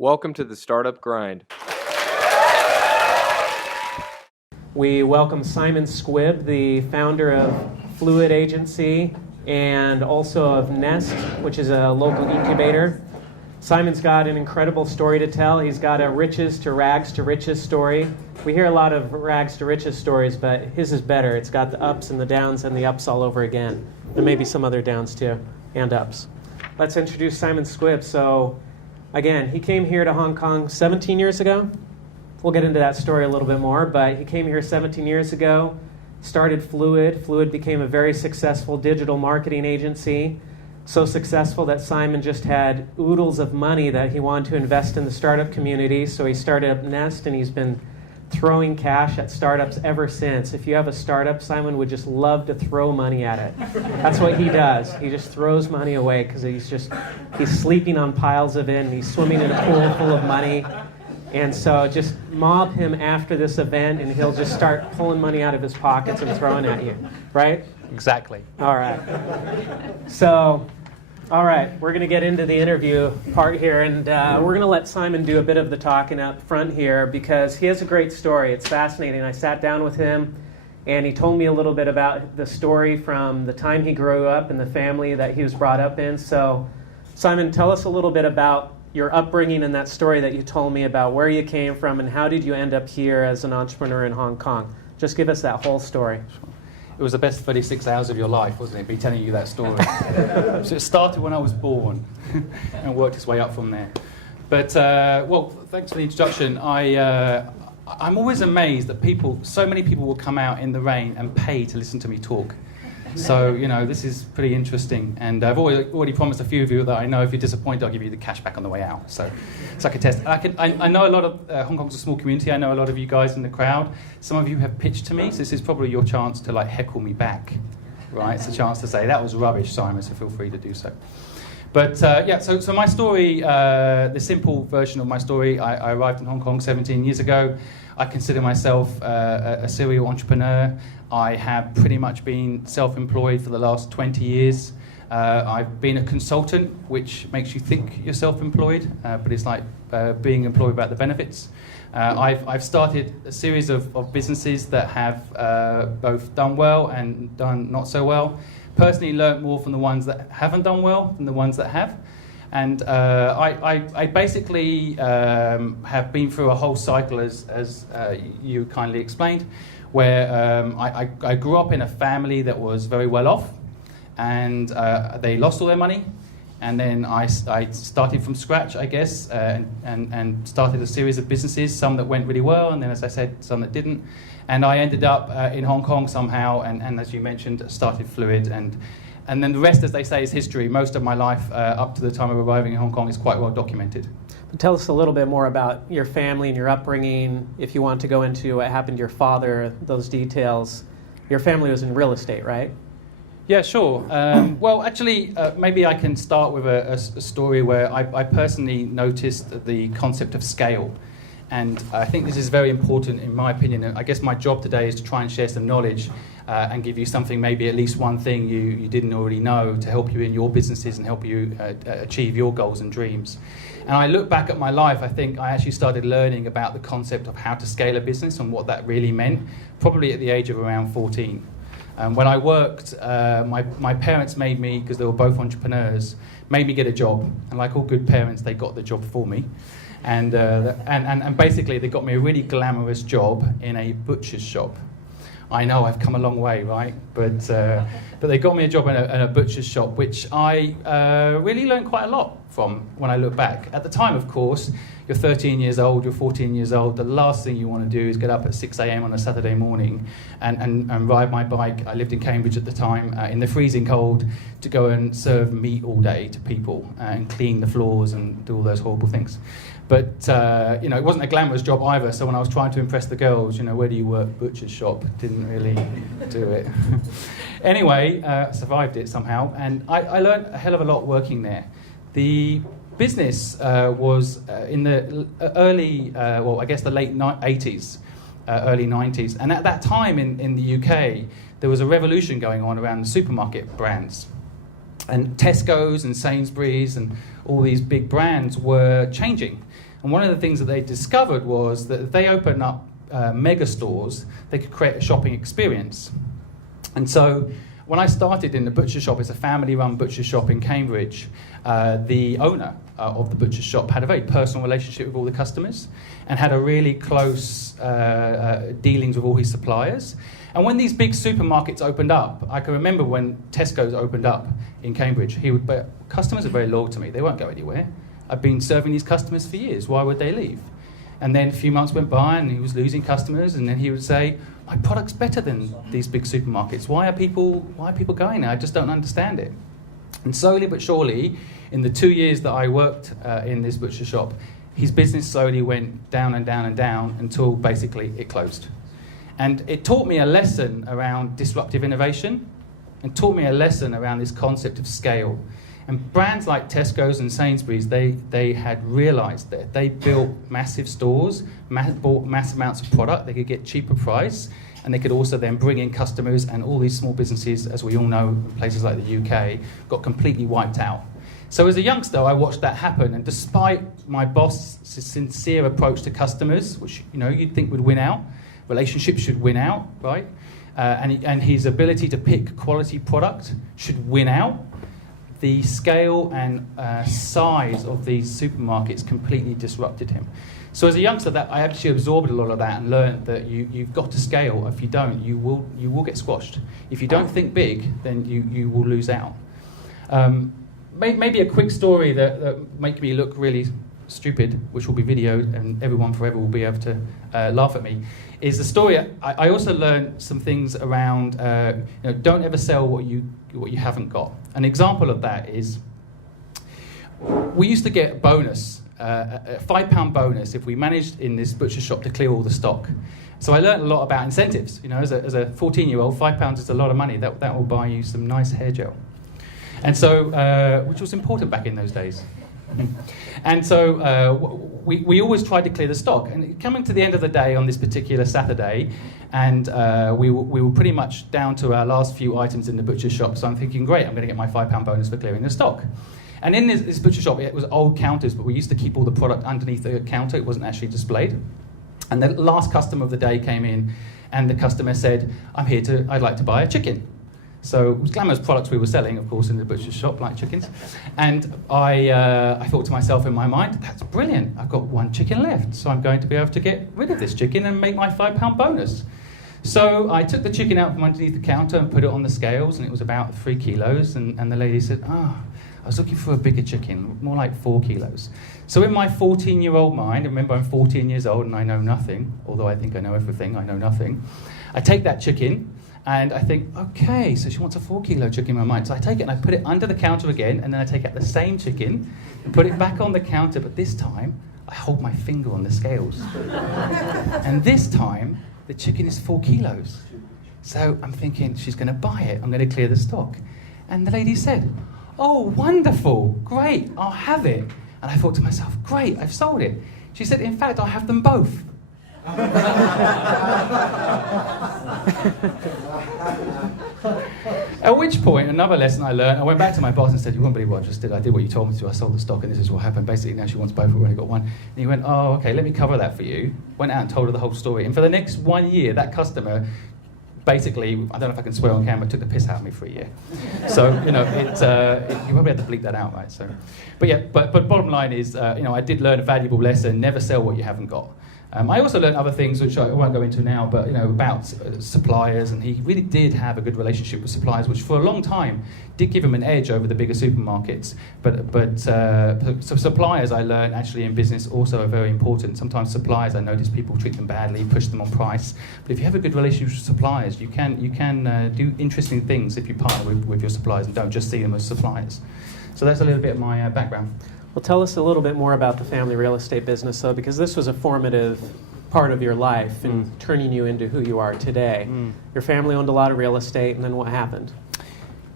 Welcome to the Startup Grind. We welcome Simon Squibb, the founder of Fluid Agency and also of Nest, which is a local incubator. Simon's got an incredible story to tell. He's got a riches to rags to riches story. We hear a lot of rags to riches stories, but his is better. It's got the ups and the downs and the ups all over again. And maybe some other downs too, and ups. Let's introduce Simon Squibb. So, again, he came here to Hong Kong 17 years ago. We'll get into that story a little bit more, but he came here 17 years ago, started Fluid. Fluid became a very successful digital marketing agency. So successful that Simon just had oodles of money that he wanted to invest in the startup community. So he started up Nest, and he's been throwing cash at startups ever since. If you have a startup, Simon would just love to throw money at it. That's what he does. He just throws money away because he's sleeping on piles of it, and he's swimming in a pool full of money. And so just mob him after this event, and he'll just start pulling money out of his pockets and throwing at you, right? Exactly. All right. So, all right, we're going to get into the interview part here, and we're going to let Simon do a bit of the talking up front here because he has a great story. It's fascinating. I sat down with him, and he told me a little bit about the story from the time he grew up and the family that he was brought up in. So, Simon, tell us a little bit about your upbringing and that story that you told me about where you came from and how did you end up here as an entrepreneur in Hong Kong. Just give us that whole story. It was the best 36 hours of your life, wasn't it, me telling you that story? So it started when I was born and worked its way up from there. But, well, thanks for the introduction. I'm always amazed that so many people will come out in the rain and pay to listen to me talk. So, this is pretty interesting. And I've already promised a few of you that I know if you're disappointed, I'll give you the cash back on the way out. So it's like a test. I know a lot of, Hong Kong's a small community. I know a lot of you guys in the crowd. Some of you have pitched to me, so this is probably your chance to heckle me back. Right? It's a chance to say, that was rubbish, Simon, so feel free to do so. But so my story, the simple version of my story, I arrived in Hong Kong 17 years ago. I consider myself a serial entrepreneur. I have pretty much been self-employed for the last 20 years. I've been a consultant, which makes you think you're self-employed, but it's like being employed without the benefits. I've started a series of businesses that have both done well and done not so well. Personally learned more from the ones that haven't done well than the ones that have. And I basically have been through a whole cycle, as you kindly explained, where I grew up in a family that was very well off, and they lost all their money. And then I started from scratch, I guess, and started a series of businesses, some that went really well, and then, as I said, some that didn't. And I ended up in Hong Kong somehow, and as you mentioned, started Fluid. And then the rest, as they say, is history. Most of my life up to the time of arriving in Hong Kong is quite well documented. Tell us a little bit more about your family and your upbringing. If you want to go into what happened to your father, those details. Your family was in real estate, right? Yeah, sure. Well, actually, maybe I can start with a story where I personally noticed the concept of scale. And I think this is very important in my opinion. I guess my job today is to try and share some knowledge and give you something, maybe at least one thing you didn't already know to help you in your businesses and help you achieve your goals and dreams. And I look back at my life, I think I actually started learning about the concept of how to scale a business and what that really meant, probably at the age of around 14. When I worked, my parents made me, because they were both entrepreneurs, made me get a job. And like all good parents, they got the job for me. And basically, they got me a really glamorous job in a butcher's shop. I know I've come a long way, right? But they got me a job in a butcher's shop, which I really learned quite a lot from when I look back. At the time, of course, you're 13 years old, you're 14 years old. The last thing you want to do is get up at 6 a.m. on a Saturday morning and ride my bike. I lived in Cambridge at the time, in the freezing cold, to go and serve meat all day to people and clean the floors and do all those horrible things. But, it wasn't a glamorous job either, so when I was trying to impress the girls, where do you work? Butcher's shop. Didn't really do it. Anyway, survived it somehow, and I learned a hell of a lot working there. The business was in the early, the late 80s, early 90s, and at that time in the UK, there was a revolution going on around the supermarket brands. And Tesco's and Sainsbury's and all these big brands were changing. And one of the things that they discovered was that if they opened up mega stores, they could create a shopping experience. And so when I started in the butcher shop, it's a family-run butcher shop in Cambridge, the owner of the butcher shop had a very personal relationship with all the customers and had a really close dealings with all his suppliers. And when these big supermarkets opened up, I can remember when Tesco's opened up in Cambridge, customers are very loyal to me, they won't go anywhere. I've been serving these customers for years, why would they leave? And then a few months went by and he was losing customers, and then he would say, my product's better than these big supermarkets. Why are people going there? I just don't understand it. And slowly but surely, in the 2 years that I worked in this butcher shop, his business slowly went down and down and down until basically it closed. And it taught me a lesson around disruptive innovation and taught me a lesson around this concept of scale. And brands like Tesco's and Sainsbury's, they had realised that they built massive stores, bought mass amounts of product, they could get cheaper price, and they could also then bring in customers, and all these small businesses, as we all know, in places like the UK, got completely wiped out. So as a youngster, I watched that happen, and despite my boss's sincere approach to customers, which you'd think would win out, relationships should win out, right? And his ability to pick quality product should win out. The scale and size of these supermarkets completely disrupted him. So as a youngster, I actually absorbed a lot of that and learned that you've got to scale. If you don't, you will get squashed. If you don't think big, then you will lose out. Maybe a quick story that make me look really stupid, which will be videoed and everyone forever will be able to laugh at me, is the story. I also learned some things around don't ever sell what you haven't got. An example of that is we used to get a bonus, a £5 bonus if we managed in this butcher shop to clear all the stock. So I learned a lot about incentives. As a 14-year-old, £5 is a lot of money. That will buy you some nice hair gel. And so, which was important back in those days. And so we always tried to clear the stock. And coming to the end of the day on this particular Saturday, and we were pretty much down to our last few items in the butcher shop. So I'm thinking, great, I'm going to get my £5 bonus for clearing the stock. And in this butcher shop, it was old counters, but we used to keep all the product underneath the counter. It wasn't actually displayed. And the last customer of the day came in, and the customer said, I'd like to buy a chicken. So it was glamorous products we were selling, of course, in the butcher's shop, like chickens. And I thought to myself in my mind, that's brilliant. I've got one chicken left, so I'm going to be able to get rid of this chicken and make my £5 bonus. So I took the chicken out from underneath the counter and put it on the scales, and it was about 3 kilos. And the lady said, I was looking for a bigger chicken, more like 4 kilos. So in my 14-year-old mind, remember I'm 14 years old and I know nothing, although I think I know everything, I know nothing. I take that chicken, and I think, okay, so she wants a 4-kilo chicken in my mind. So I take it and I put it under the counter again, and then I take out the same chicken and put it back on the counter, but this time I hold my finger on the scales. And this time, the chicken is 4 kilos. So I'm thinking, she's going to buy it, I'm going to clear the stock. And the lady said, oh, wonderful, great, I'll have it. And I thought to myself, great, I've sold it. She said, in fact, I'll have them both. At which point, another lesson I learned, I went back to my boss and said, you won't believe what I just did. I did what you told me to. I sold the stock and this is what happened. Basically, now she wants both, we only got one. And he went, oh, okay, let me cover that for you. Went out and told her the whole story. And for the next 1 year, that customer basically, I don't know if I can swear on camera, took the piss out of me for a year. So, you probably have to bleep that out, right? So, but bottom line is, I did learn a valuable lesson, never sell what you haven't got. I also learned other things, which I won't go into now, but about suppliers, and he really did have a good relationship with suppliers, which for a long time did give him an edge over the bigger supermarkets. So suppliers, I learned actually in business also are very important. Sometimes suppliers, I notice people treat them badly, push them on price. But if you have a good relationship with suppliers, you can do interesting things if you partner with your suppliers and don't just see them as suppliers. So that's a little bit of my background. Well, tell us a little bit more about the family real estate business, though, because this was a formative part of your life in turning you into who you are today. Your family owned a lot of real estate, and then what happened?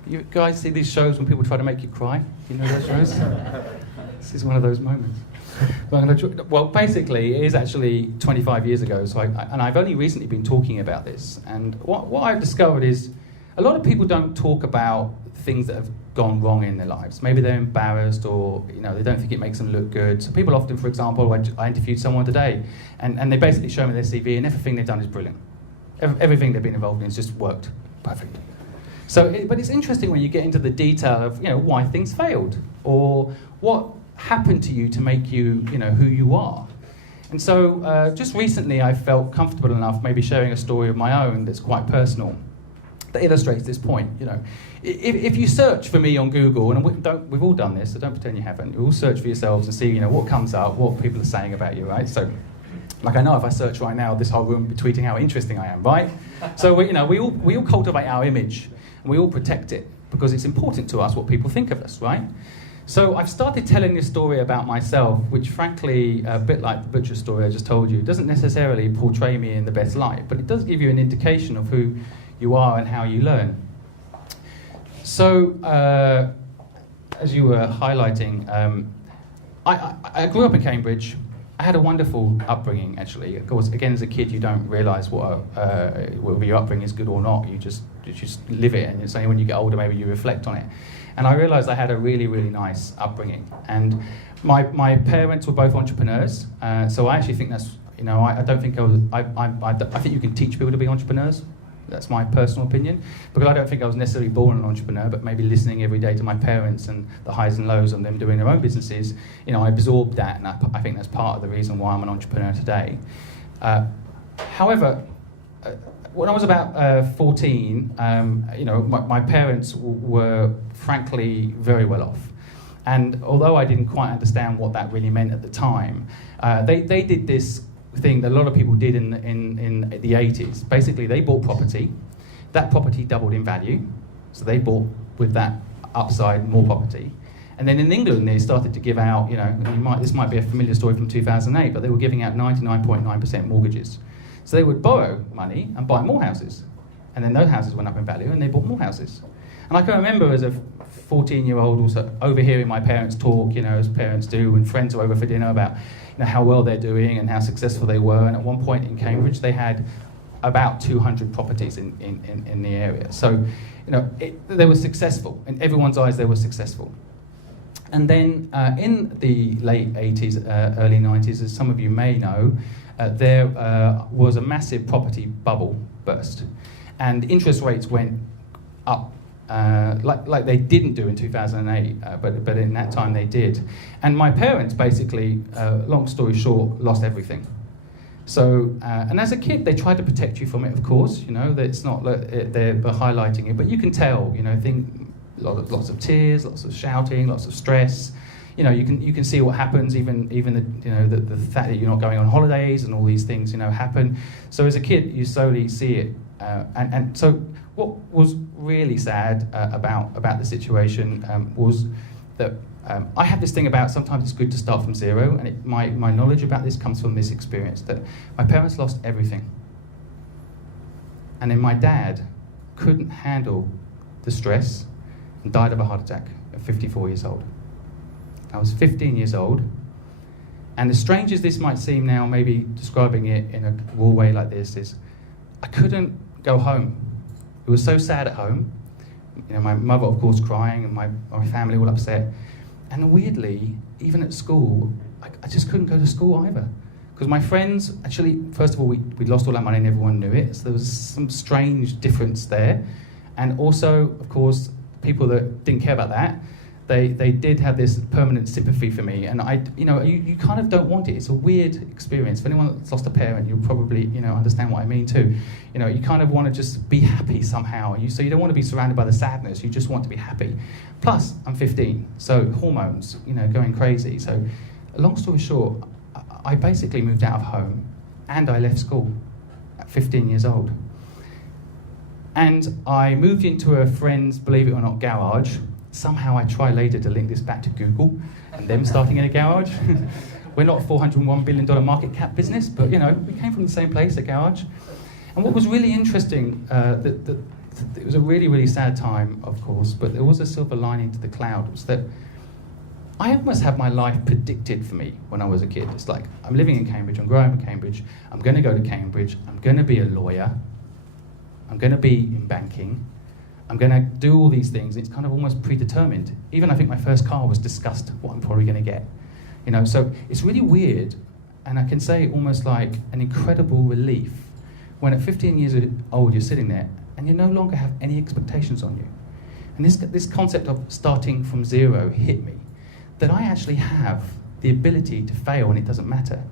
You guys see these shows when people try to make you cry? You know those shows? This is one of those moments. Well, basically, it is actually 25 years ago, so I've only recently been talking about this. And what I've discovered is a lot of people don't talk about things that have gone wrong in their lives. Maybe they're embarrassed, or they don't think it makes them look good. So people often, for example, I interviewed someone today, and they basically show me their CV, and everything they've done is brilliant. Everything they've been involved in has just worked perfect. So, but it's interesting when you get into the detail of why things failed, or what happened to you to make you who you are. And so just recently I felt comfortable enough maybe sharing a story of my own that's quite personal, that illustrates this point. If you search for me on Google, and we've all done this, so don't pretend you haven't. You all search for yourselves and see what comes up, what people are saying about you, right? So, like, I know if I search right now, this whole room will be tweeting how interesting I am, right? So we all cultivate our image, and we all protect it because it's important to us what people think of us, right? So I've started telling this story about myself, which frankly, a bit like the butcher story I just told you, doesn't necessarily portray me in the best light, but it does give you an indication of who you are and how you learn. So, as you were highlighting, I grew up in Cambridge. I had a wonderful upbringing, actually. Of course, again, as a kid, you don't realise whether your upbringing is good or not. You just live it, and it's only when you get older maybe you reflect on it. And I realised I had a really, really nice upbringing. And my parents were both entrepreneurs, so I actually think that's, I don't think I think you can teach people to be entrepreneurs. That's my personal opinion, because I don't think I was necessarily born an entrepreneur, but maybe listening every day to my parents and the highs and lows of them doing their own businesses, I absorbed that, and I think that's part of the reason why I'm an entrepreneur today. However, when I was about 14, my parents were frankly very well off. And although I didn't quite understand what that really meant at the time, they did this thing that a lot of people did in the 80s. Basically, they bought property. That property doubled in value, so they bought with that upside more property. And then in England, they started to give out, this might be a familiar story from 2008, but they were giving out 99.9% mortgages. So they would borrow money and buy more houses. And then those houses went up in value, and they bought more houses. And I can remember as a 14-year-old also overhearing my parents talk, as parents do, when friends are over for dinner about how well they're doing and how successful they were. And at one point in Cambridge, they had about 200 properties in the area. So, they were successful. In everyone's eyes, they were successful. And then in the late 80s, early 90s, as some of you may know, there was a massive property bubble burst. And interest rates went up. Like they didn't do in 2008, but in that time they did. And my parents basically, long story short, lost everything. So, and as a kid, they tried to protect you from it, of course. That it's not they're highlighting it, but you can tell. Lots of tears, lots of shouting, lots of stress. You can see what happens. Even the fact that you're not going on holidays and all these things happen. So as a kid, you slowly see it, and so. What was really sad about the situation was that I have this thing about sometimes it's good to start from zero, and my knowledge about this comes from this experience, that my parents lost everything. And then my dad couldn't handle the stress and died of a heart attack at 54 years old. I was 15 years old, and as strange as this might seem now, maybe describing it in a raw way like this, is I couldn't go home. It was so sad at home. My mother, of course, crying, and my family all upset. And weirdly, even at school, I just couldn't go to school either. Because my friends, actually, first of all, we'd lost all our money and everyone knew it, so there was some strange difference there. And also, of course, people that didn't care about that, they did have this permanent sympathy for me, and you kind of don't want it. It's a weird experience. For anyone that's lost a parent, you'll probably understand what I mean too. You kind of want to just be happy somehow. So you don't want to be surrounded by the sadness. You just want to be happy. Plus, I'm 15, so hormones, going crazy. So, long story short, I basically moved out of home, and I left school at 15 years old. And I moved into a friend's, believe it or not, garage. Somehow I try later to link this back to Google and them starting in a garage. We're not a $401 billion market cap business, but we came from the same place, a garage. And what was really interesting, it was a really, really sad time, of course, but there was a silver lining to the cloud, was that I almost had my life predicted for me when I was a kid. It's like, I'm living in Cambridge, I'm growing up in Cambridge, I'm going to go to Cambridge, I'm going to be a lawyer, I'm going to be in banking, I'm going to do all these things. It's kind of almost predetermined. Even I think my first car was discussed what I'm probably going to get. So it's really weird, and I can say almost like an incredible relief when at 15 years old you're sitting there and you no longer have any expectations on you. And this concept of starting from zero hit me, that I actually have the ability to fail and it doesn't matter.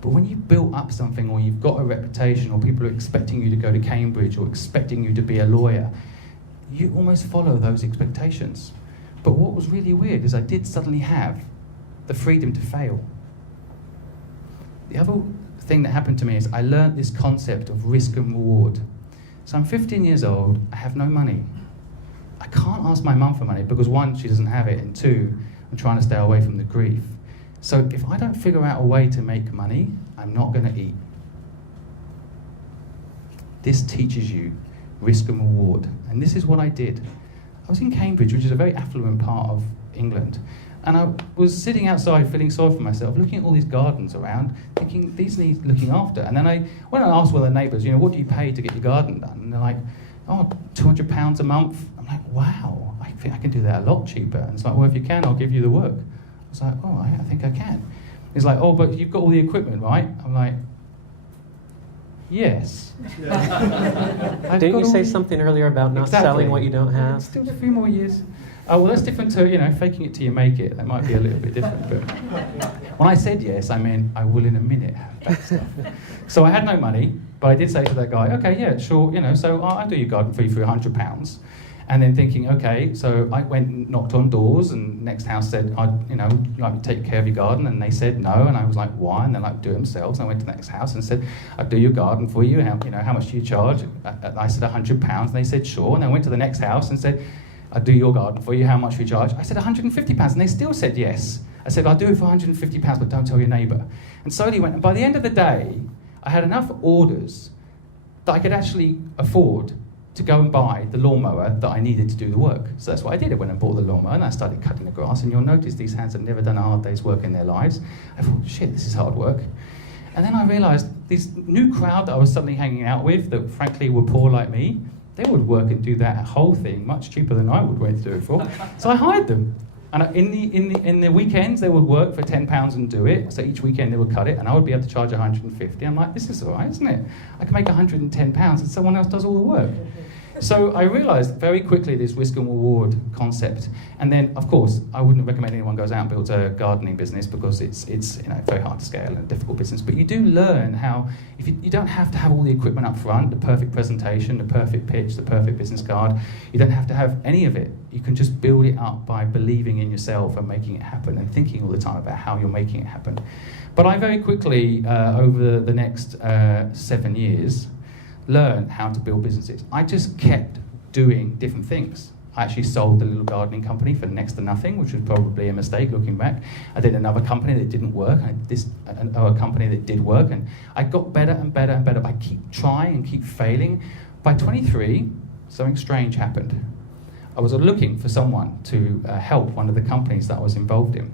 But when you've built up something, or you've got a reputation, or people are expecting you to go to Cambridge, or expecting you to be a lawyer, you almost follow those expectations. But what was really weird is I did suddenly have the freedom to fail. The other thing that happened to me is I learned this concept of risk and reward. So I'm 15 years old, I have no money. I can't ask my mum for money because one, she doesn't have it, and two, I'm trying to stay away from the grief. So if I don't figure out a way to make money, I'm not going to eat. This teaches you risk and reward. And this is what I did. I was in Cambridge, which is a very affluent part of England. And I was sitting outside feeling sorry for myself, looking at all these gardens around, thinking, these need looking after. And then I went and asked one of the neighbours, what do you pay to get your garden done? And they're like, £200 a month. I'm like, wow, I think I can do that a lot cheaper. And it's like, well, if you can, I'll give you the work. I was like, oh, I think I can. He's like, oh, but you've got all the equipment, right? I'm like, yes. Didn't you say something earlier about not selling what you don't have? Still a few more years. Well, that's different to, faking it till you make it. That might be a little bit different. But when I said yes, I meant I will in a minute have that stuff. So I had no money, but I did say to that guy, okay, yeah, sure, so I'll do your garden for you for £100. And then thinking, okay, so I went and knocked on doors, and next house said, you like me to take care of your garden? And they said no, and I was like, why? And they're like, do it themselves. And I went to the next house and said, I'll do your garden for you. How much do you charge? I said £100, and they said sure. And I went to the next house and said, I'll do your garden for you. How much do you charge? I said £150, and they still said yes. I said, I'll do it for £150, but don't tell your neighbour. And slowly went, and by the end of the day, I had enough orders that I could actually afford to go and buy the lawnmower that I needed to do the work. So that's what I did. I went and bought the lawnmower, and I started cutting the grass, and you'll notice these hands have never done a hard day's work in their lives. I thought, shit, this is hard work. And then I realised this new crowd that I was suddenly hanging out with, that frankly were poor like me, they would work and do that whole thing much cheaper than I would wait to do it for. So I hired them. And in the weekends, they would work for £10 and do it. So each weekend they would cut it, and I would be able to charge £150. I'm like, this is all right, isn't it? I can make £110 and someone else does all the work. So I realised very quickly this risk and reward concept. And then, of course, I wouldn't recommend anyone goes out and builds a gardening business because it's very hard to scale and a difficult business. But you do learn how, if you don't have to have all the equipment up front, the perfect presentation, the perfect pitch, the perfect business card. You don't have to have any of it. You can just build it up by believing in yourself and making it happen and thinking all the time about how you're making it happen. But I very quickly, over the next 7 years, learned how to build businesses. I just kept doing different things. I actually sold a little gardening company for next to nothing, which was probably a mistake looking back. I did another company that didn't work. I did another company that did work, and I got better and better and better by keep trying and keep failing. By 23, something strange happened. I was looking for someone to help one of the companies that I was involved in.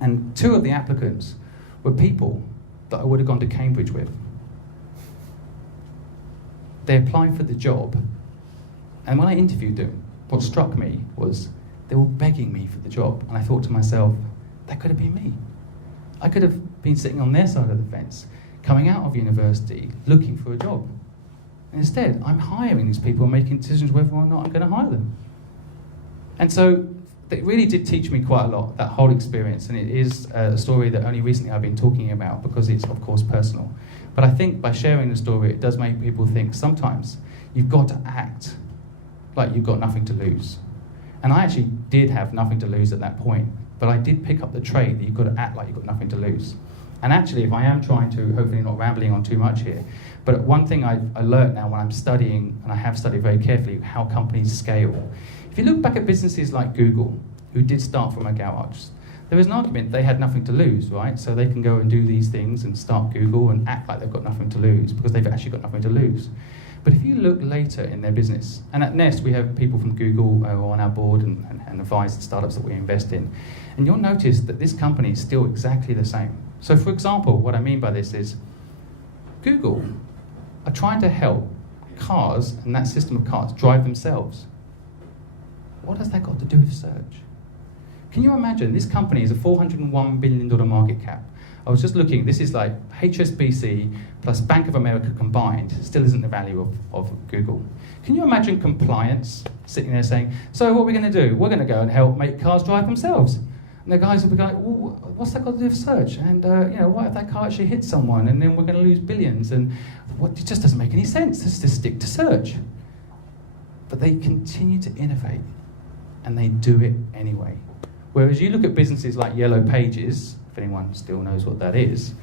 And two of the applicants were people that I would have gone to Cambridge with. They applied for the job, and when I interviewed them, what struck me was they were begging me for the job, and I thought to myself, that could have been me. I could have been sitting on their side of the fence, coming out of university, looking for a job. And instead, I'm hiring these people and making decisions whether or not I'm going to hire them. And so it really did teach me quite a lot, that whole experience, and it is a story that only recently I've been talking about because it's, of course, personal. But I think by sharing the story, it does make people think sometimes you've got to act like you've got nothing to lose. And I actually did have nothing to lose at that point, but I did pick up the trait that you've got to act like you've got nothing to lose. And actually, if I am trying to, hopefully not rambling on too much here, but one thing I learned now when I'm studying, and I have studied very carefully, how companies scale. If you look back at businesses like Google, who did start from a garage, there was an argument they had nothing to lose, right? So they can go and do these things and start Google and act like they've got nothing to lose because they've actually got nothing to lose. But if you look later in their business, and at Nest we have people from Google on our board and advise the startups that we invest in, and you'll notice that this company is still exactly the same. So for example, what I mean by this is Google are trying to help cars and that system of cars drive themselves. What has that got to do with search? Can you imagine? This company is a $401 billion market cap. I was just looking, this is like HSBC plus Bank of America combined, still isn't the value of Google. Can you imagine compliance sitting there saying, so what are we going to do? We're going to go and help make cars drive themselves. And the guys will be like, well, what's that got to do with search? And what if that car actually hits someone and then we're going to lose billions? And it just doesn't make any sense. Let's just stick to search. But they continue to innovate and they do it anyway. Whereas you look at businesses like Yellow Pages, if anyone still knows what that is,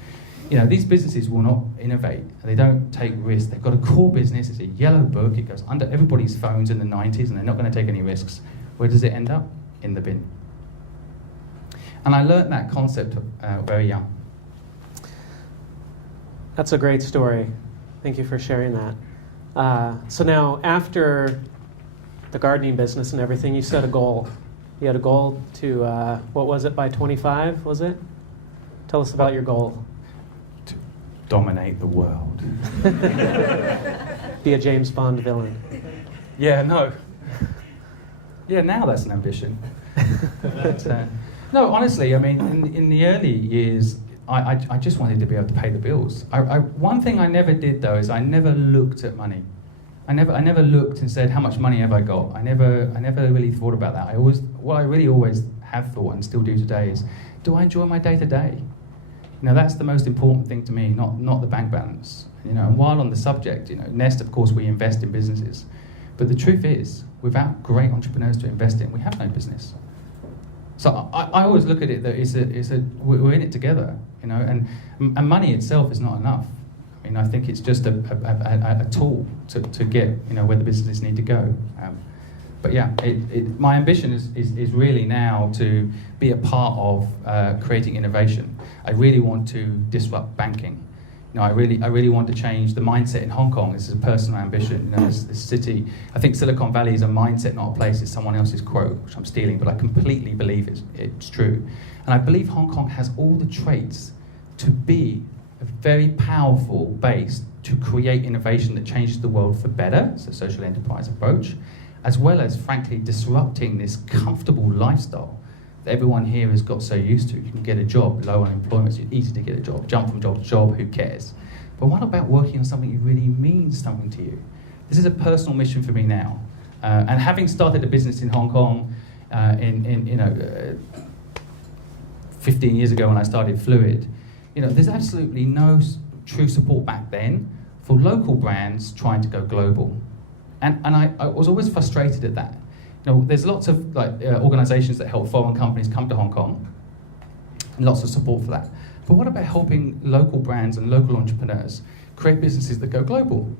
these businesses will not innovate. They don't take risks. They've got a core business. It's a yellow book. It goes under everybody's phones in the 90s, and they're not going to take any risks. Where does it end up? In the bin. And I learned that concept very young. That's a great story. Thank you for sharing that. So now, after the gardening business and everything, you set a goal. You had a goal to, what was it, by 25, was it? Tell us about your goal. To dominate the world. Be a James Bond villain. Yeah, no. Yeah, now that's an ambition. But, no, honestly, I mean, in the early years, I just wanted to be able to pay the bills. One thing I never did, though, is I never looked at money. I never looked and said, how much money have I got? I never really thought about that. What I really always have thought and still do today is, do I enjoy my day-to-day? That's the most important thing to me, not the bank balance. And while on the subject, Nest, of course, we invest in businesses. But the truth is, without great entrepreneurs to invest in, we have no business. So I always look at it that we're in it together, and money itself is not enough. I think it's just a tool to get where the businesses need to go. But yeah, my ambition is really now to be a part of creating innovation. I really want to disrupt banking. I really want to change the mindset in Hong Kong. This is a personal ambition. This city, I think Silicon Valley is a mindset, not a place. It's someone else's quote, which I'm stealing, but I completely believe it's true. And I believe Hong Kong has all the traits to be a very powerful base to create innovation that changes the world for better, so social enterprise approach, as well as, frankly, disrupting this comfortable lifestyle that everyone here has got so used to. You can get a job, low unemployment, it's easy to get a job, jump from job to job, who cares? But what about working on something that really means something to you? This is a personal mission for me now. And having started a business in Hong Kong 15 years ago when I started Fluid, there's absolutely no true support back then for local brands trying to go global. And I was always frustrated at that. There's lots of organizations that help foreign companies come to Hong Kong, and lots of support for that. But what about helping local brands and local entrepreneurs create businesses that go global?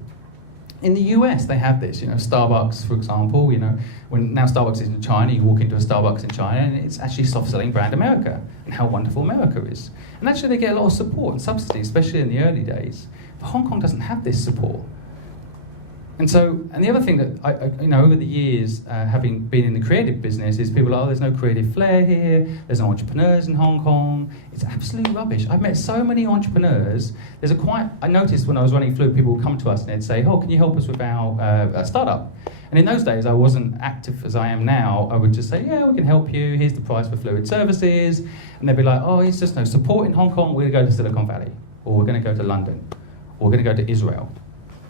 In the US, they have this. Starbucks, for example. When now Starbucks is in China, you walk into a Starbucks in China, and it's actually soft-selling brand America and how wonderful America is. And actually, they get a lot of support and subsidy, especially in the early days. But Hong Kong doesn't have this support. And the other thing that over the years, having been in the creative business, is people are like, there's no creative flair here, there's no entrepreneurs in Hong Kong. It's absolutely rubbish. I've met so many entrepreneurs. I noticed when I was running Fluid, people would come to us and they'd say, oh, can you help us with our startup? And in those days, I wasn't active as I am now. I would just say, yeah, we can help you. Here's the price for Fluid services. And they'd be like, oh, it's just no support in Hong Kong. We're going to go to Silicon Valley, or we're going to go to London, or we're going to go to Israel.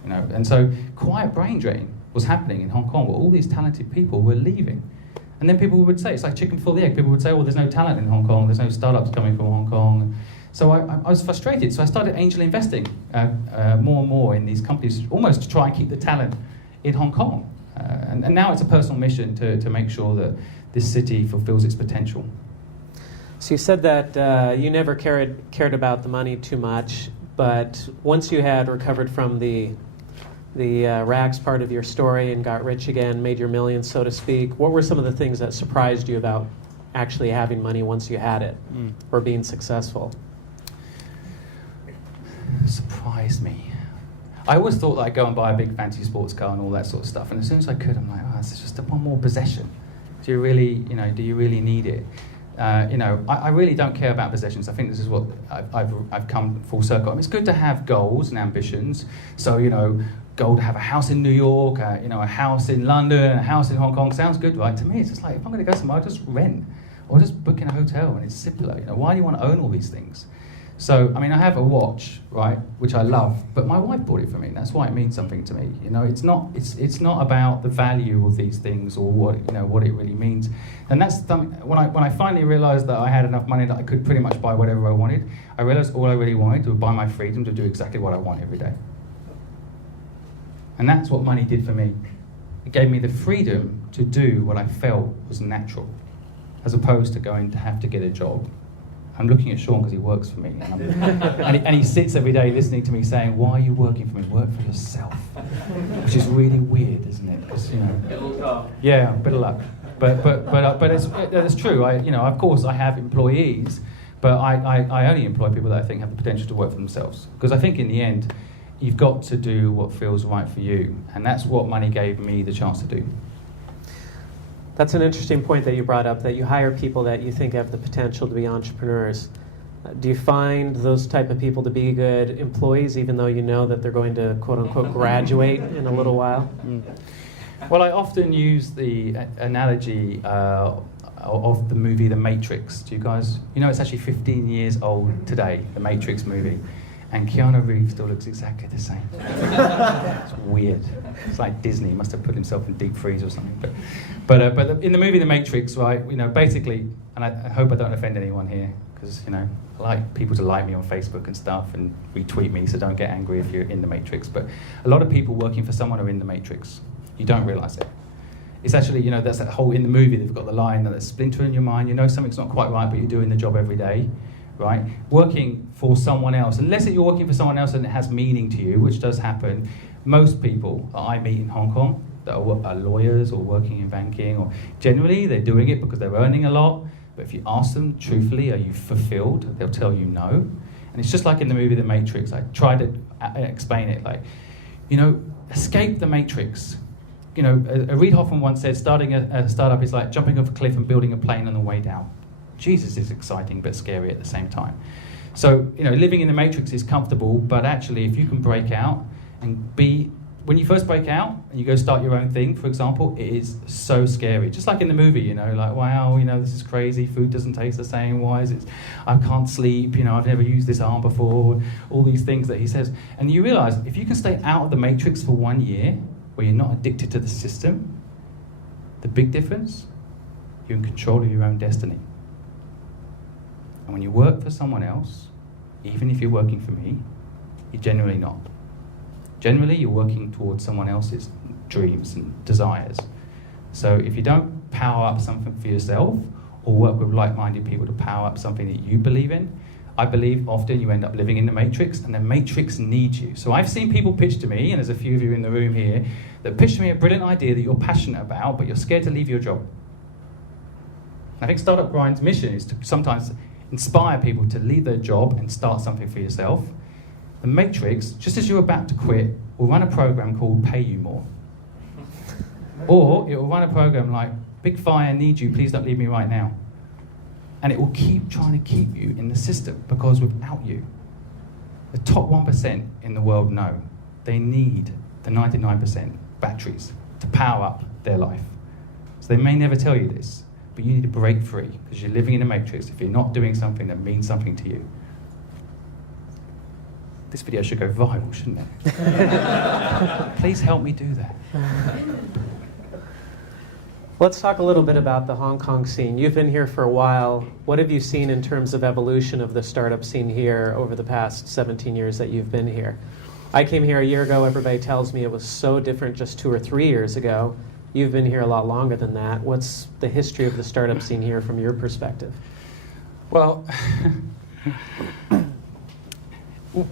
And so quiet brain drain was happening in Hong Kong, where all these talented people were leaving. And then people would say, it's like chicken before the egg. People would say, well, there's no talent in Hong Kong, there's no startups coming from Hong Kong. So I was frustrated. So I started angel investing more and more in these companies, almost to try and keep the talent in Hong Kong. And now it's a personal mission to make sure that this city fulfills its potential. So you said that you never cared about the money too much, but once you had recovered from the rags part of your story and got rich again, made your millions, so to speak, what were some of the things that surprised you about actually having money once you had it, or being successful? Surprised me. I always thought that I'd go and buy a big fancy sports car and all that sort of stuff, and as soon as I could, I'm like, oh, it's just one more possession. Do you really need it? I really don't care about possessions. I think this is what I've come full circle. I mean, it's good to have goals and ambitions. So, goal to have a house in New York, a house in London, a house in Hong Kong. Sounds good, right? To me, it's just like, if I'm going to go somewhere, I'll just rent or just book in a hotel, and it's simpler. Why do you want to own all these things? So, I mean, I have a watch, right, which I love, but my wife bought it for me. And that's why it means something to me. It's not about the value of these things or what it really means. And that's when I finally realised that I had enough money that I could pretty much buy whatever I wanted. I realised all I really wanted was buy my freedom to do exactly what I want every day. And that's what money did for me. It gave me the freedom to do what I felt was natural, as opposed to going to have to get a job. I'm looking at Sean because he works for me, and he sits every day listening to me saying, "Why are you working for me? Work for yourself," which is really weird, isn't it? Because yeah, a bit of luck. But it's true. Of course, I have employees, but I only employ people that I think have the potential to work for themselves. Because I think in the end, you've got to do what feels right for you, and that's what money gave me the chance to do. That's an interesting point that you brought up, that you hire people that you think have the potential to be entrepreneurs. Do you find those type of people to be good employees, even though you know that they're going to, quote unquote, graduate in a little while? Well, I often use the analogy of the movie The Matrix. Do you guys, it's actually 15 years old today, The Matrix movie. And Keanu Reeves still looks exactly the same. It's weird. It's like Disney must have put himself in deep freeze or something. But in the movie The Matrix, right? Basically, and I hope I don't offend anyone here, because I like people to like me on Facebook and stuff and retweet me. So don't get angry if you're in the Matrix. But a lot of people working for someone are in the Matrix. You don't realise it. It's actually, that's that whole in the movie. They've got the line that splinter in your mind. Something's not quite right, but you're doing the job every day. Right? Working for someone else, unless you're working for someone else and it has meaning to you, which does happen. Most people that I meet in Hong Kong that are lawyers or working in banking, or generally they're doing it because they're earning a lot, but if you ask them truthfully, are you fulfilled? They'll tell you no. And it's just like in the movie The Matrix. I try to explain it like, escape the Matrix. Reid Hoffman once said, starting a startup is like jumping off a cliff and building a plane on the way down. Jesus is exciting but scary at the same time. So, living in the Matrix is comfortable, but actually if you can break out and when you first break out and you go start your own thing, for example, it is so scary. Just like in the movie, like, wow, this is crazy, food doesn't taste the same, why is it, I can't sleep, I've never used this arm before, all these things that he says. And you realise, if you can stay out of the Matrix for 1 year, where you're not addicted to the system, the big difference, you're in control of your own destiny. And when you work for someone else, even if you're working for me, you're generally not. Generally, you're working towards someone else's dreams and desires. So if you don't power up something for yourself, or work with like-minded people to power up something that you believe in, I believe often you end up living in the Matrix, and the Matrix needs you. So I've seen people pitch to me, and there's a few of you in the room here, that pitch to me a brilliant idea that you're passionate about, but you're scared to leave your job. I think Startup Grind's mission is to sometimes inspire people to leave their job and start something for yourself. The Matrix, just as you're about to quit, will run a program called Pay You More. Or it will run a program like, Big Fire needs you, please don't leave me right now. And it will keep trying to keep you in the system, because without you, the top 1% in the world know they need the 99% batteries to power up their life. So they may never tell you this, but you need to break free, because you're living in a matrix if you're not doing something that means something to you. This video should go viral, shouldn't it? Please help me do that. Let's talk a little bit about the Hong Kong scene. You've been here for a while. What have you seen in terms of evolution of the startup scene here over the past 17 years that you've been here? I came here a year ago. Everybody tells me it was so different just 2 or 3 years ago. You've been here a lot longer than that. What's the history of the startup scene here from your perspective? Well,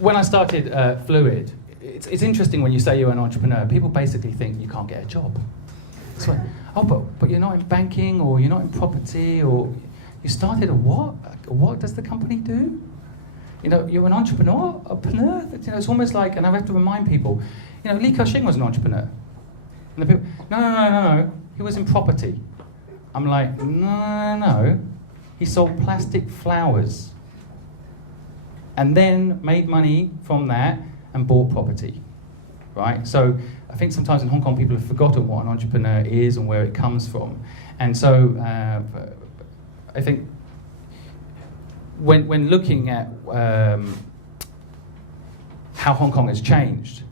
when I started Fluid, it's interesting when you say you're an entrepreneur. People basically think you can't get a job. It's like, oh, but you're not in banking, or you're not in property, or you started a what? What does the company do? You're an entrepreneur, it's almost like, and I have to remind people, Li Ka-shing was an entrepreneur. And the people, no, he was in property. I'm like, no. He sold plastic flowers and then made money from that and bought property, right? So I think sometimes in Hong Kong people have forgotten what an entrepreneur is and where it comes from. And so I think when looking at how Hong Kong has changed,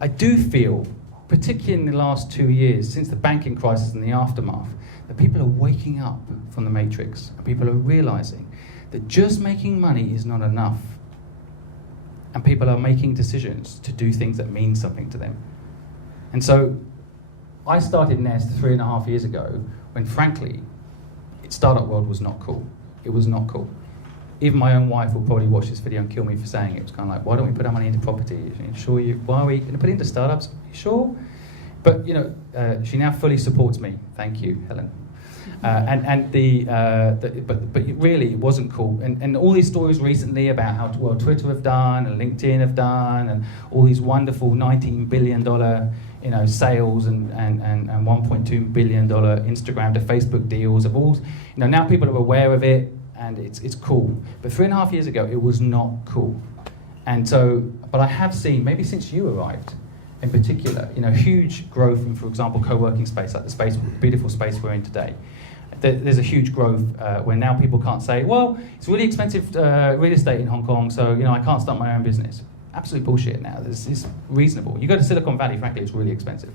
I do feel, particularly in the last 2 years, since the banking crisis and the aftermath, that people are waking up from the matrix, and people are realizing that just making money is not enough. And people are making decisions to do things that mean something to them. And so I started Nest 3.5 years ago when, frankly, startup world was not cool. It was not cool. Even my own wife will probably watch this video and kill me for saying it. It was kind of like, why don't we put our money into property? Why are we going to put it into startups? Are you sure? But she now fully supports me. Thank you, Helen. But really, it wasn't cool. And all these stories recently about how well Twitter have done and LinkedIn have done, and all these wonderful $19 billion sales and $1.2 billion Instagram to Facebook deals of all. Now people are aware of it and it's cool. But 3.5 years ago, it was not cool. And so, but I have seen, maybe since you arrived, in particular, huge growth in, for example, co-working space, like the beautiful space we're in today. There's a huge growth where now people can't say, well, it's really expensive real estate in Hong Kong, so I can't start my own business. Absolute bullshit now. It's reasonable. You go to Silicon Valley, frankly, it's really expensive.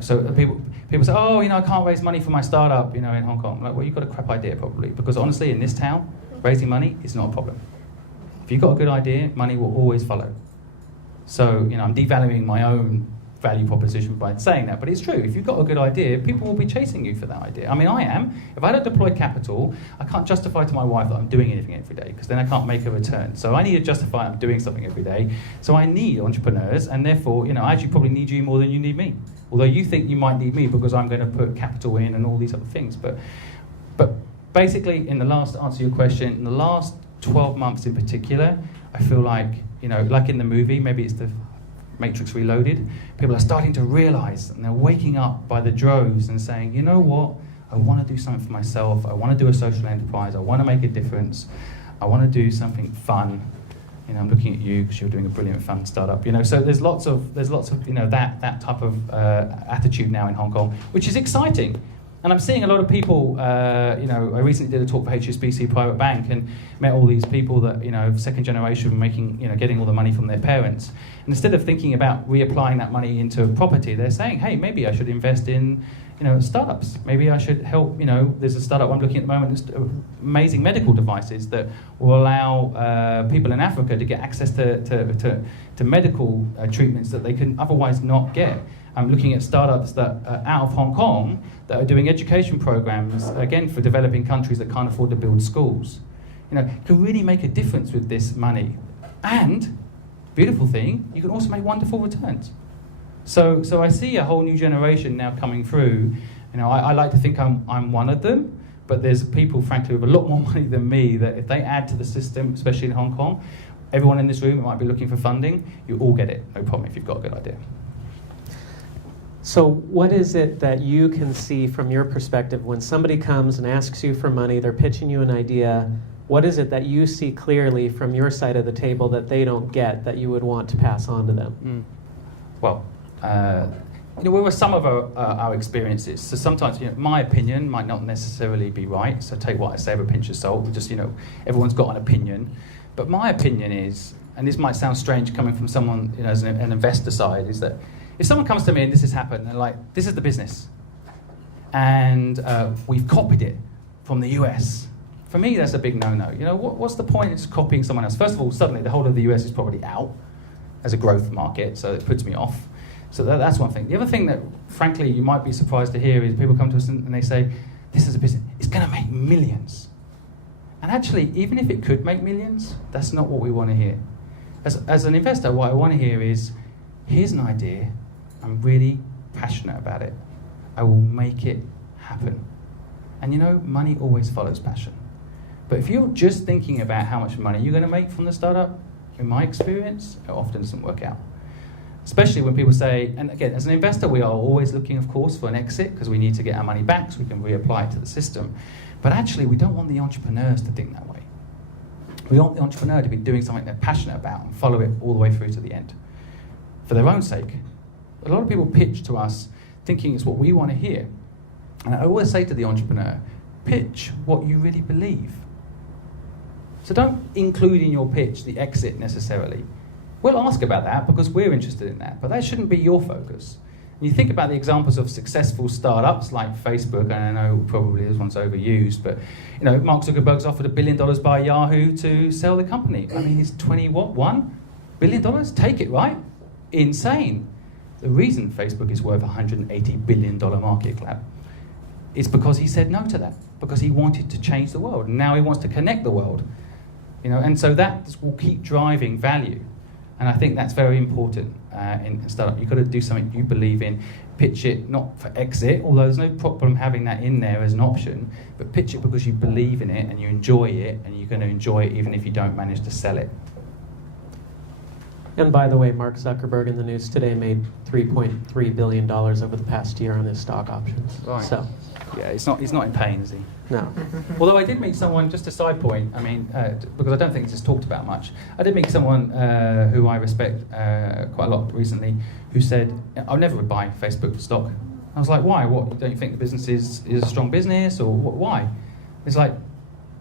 So people say, oh, I can't raise money for my startup, in Hong Kong. I'm like, well, you've got a crap idea probably, because honestly, in this town, raising money is not a problem. If you've got a good idea, money will always follow. So, I'm devaluing my own value proposition by saying that, but it's true. If you've got a good idea, people will be chasing you for that idea. I mean, I am. If I don't deploy capital, I can't justify to my wife that I'm doing anything every day, because then I can't make a return. So I need to justify I'm doing something every day. So I need entrepreneurs, and therefore, I actually probably need you more than you need me. Although you think you might need me because I'm going to put capital in and all these other things. But basically, to answer your question, in the last 12 months in particular, I feel like, like in the movie, maybe it's the Matrix Reloaded, people are starting to realize, and they're waking up by the droves and saying, you know what, I want to do something for myself, I want to do a social enterprise, I want to make a difference, I want to do something fun. I'm looking at you because you're doing a brilliant fun startup. So there's lots of that type of attitude now in Hong Kong, which is exciting. And I'm seeing a lot of people, I recently did a talk for HSBC Private Bank and met all these people that, second generation making, getting all the money from their parents. And instead of thinking about reapplying that money into property, they're saying, hey, maybe I should invest in, startups. Maybe I should help, there's a startup I'm looking at the moment, it's amazing medical devices that will allow people in Africa to get access to medical treatments that they can otherwise not get. I'm looking at startups that are out of Hong Kong that are doing education programs, again, for developing countries that can't afford to build schools. Can really make a difference with this money. And, beautiful thing, you can also make wonderful returns. So I see a whole new generation now coming through. I like to think I'm one of them, but there's people, frankly, with a lot more money than me that if they add to the system, especially in Hong Kong, everyone in this room might be looking for funding, you all get it, no problem if you've got a good idea. So what is it that you can see from your perspective when somebody comes and asks you for money, they're pitching you an idea, what is it that you see clearly from your side of the table that they don't get that you would want to pass on to them? Well, what were some of our experiences? So sometimes, my opinion might not necessarily be right, so take what I say with a pinch of salt. Just, everyone's got an opinion. But my opinion is, and this might sound strange coming from someone, as an investor side, is that if someone comes to me and this has happened, they're like, this is the business, and we've copied it from the US. For me, that's a big no-no. What's the point of just copying someone else? First of all, suddenly the whole of the US is probably out as a growth market, so it puts me off. So that's one thing. The other thing that, frankly, you might be surprised to hear is people come to us and they say, this is a business, it's going to make millions. And actually, even if it could make millions, that's not what we want to hear. As an investor, what I want to hear is, here's an idea, I'm really passionate about it. I will make it happen. And money always follows passion. But if you're just thinking about how much money you're going to make from the startup, in my experience, it often doesn't work out. Especially when people say, and again, as an investor, we are always looking, of course, for an exit because we need to get our money back so we can reapply it to the system. But actually, we don't want the entrepreneurs to think that way. We want the entrepreneur to be doing something they're passionate about and follow it all the way through to the end. For their own sake. A lot of people pitch to us thinking it's what we want to hear. And I always say to the entrepreneur, pitch what you really believe. So don't include in your pitch the exit necessarily. We'll ask about that because we're interested in that, but that shouldn't be your focus. And you think about the examples of successful startups like Facebook, and I know probably this one's overused, but Mark Zuckerberg's offered $1 billion by Yahoo to sell the company. I mean, he's $1 billion? Take it, right? Insane. The reason Facebook is worth $180 billion market cap is because he said no to that, because he wanted to change the world, and now he wants to connect the world. And so that will keep driving value. And I think that's very important in startup. You've got to do something you believe in, pitch it not for exit, although there's no problem having that in there as an option, but pitch it because you believe in it and you enjoy it, and you're going to enjoy it even if you don't manage to sell it. And by the way, Mark Zuckerberg in the news today made $3.3 billion over the past year on his stock options. Right. So, yeah, he's not in pain, is he? no. Although I did meet someone, just a side point, because I don't think it's talked about much, I did meet someone who I respect quite a lot recently, who said, I never would buy Facebook stock. I was like, why? What, don't you think the business is a strong business, or why? It's like,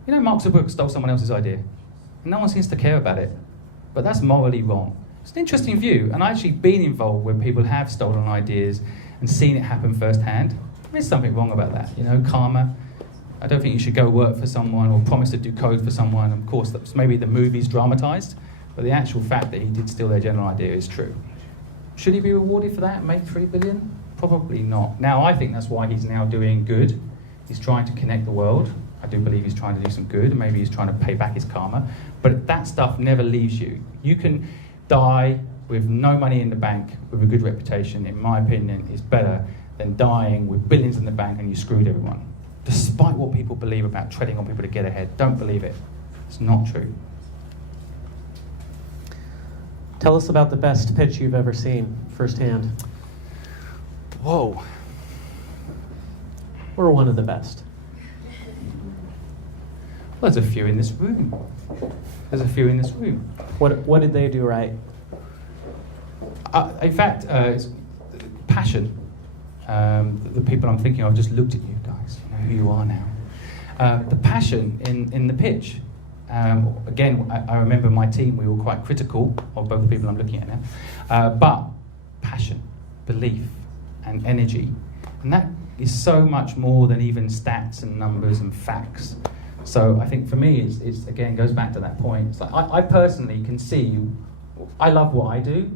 Mark Zuckerberg stole someone else's idea, and no one seems to care about it. But that's morally wrong. It's an interesting view, and I've actually been involved where people have stolen ideas and seen it happen firsthand. There's something wrong about that, karma. I don't think you should go work for someone or promise to do code for someone. Of course, that's maybe the movie's dramatized, but the actual fact that he did steal their general idea is true. Should he be rewarded for that and make $3 billion? Probably not. Now, I think that's why he's now doing good. He's trying to connect the world. I do believe he's trying to do some good, and maybe he's trying to pay back his karma. But that stuff never leaves you. You can die with no money in the bank with a good reputation, in my opinion, is better than dying with billions in the bank and you screwed everyone. Despite what people believe about treading on people to get ahead, don't believe it. It's not true. Tell us about the best pitch you've ever seen firsthand. Whoa. Or one of the best. Well, there's a few in this room. What did they do right? In fact, it's passion. The people I'm thinking of just looked at you guys. You know who you are now. The passion in the pitch. Again, I remember my team, we were quite critical of both the people I'm looking at now. But passion, belief, and energy. And that is so much more than even stats and numbers and facts. So I think for me, it's again, goes back to that point. It's like I personally can see, I love what I do.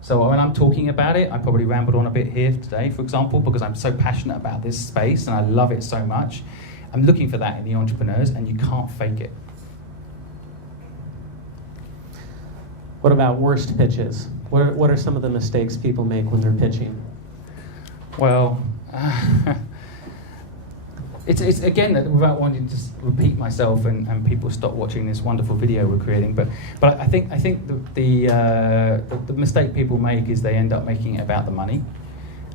So when I'm talking about it, I probably rambled on a bit here today, for example, because I'm so passionate about this space and I love it so much. I'm looking for that in the entrepreneurs, and you can't fake it. What about worst pitches? What are some of the mistakes people make when they're pitching? Well, it's again, without wanting to repeat myself and people stop watching this wonderful video we're creating, but I think the mistake people make is they end up making it about the money.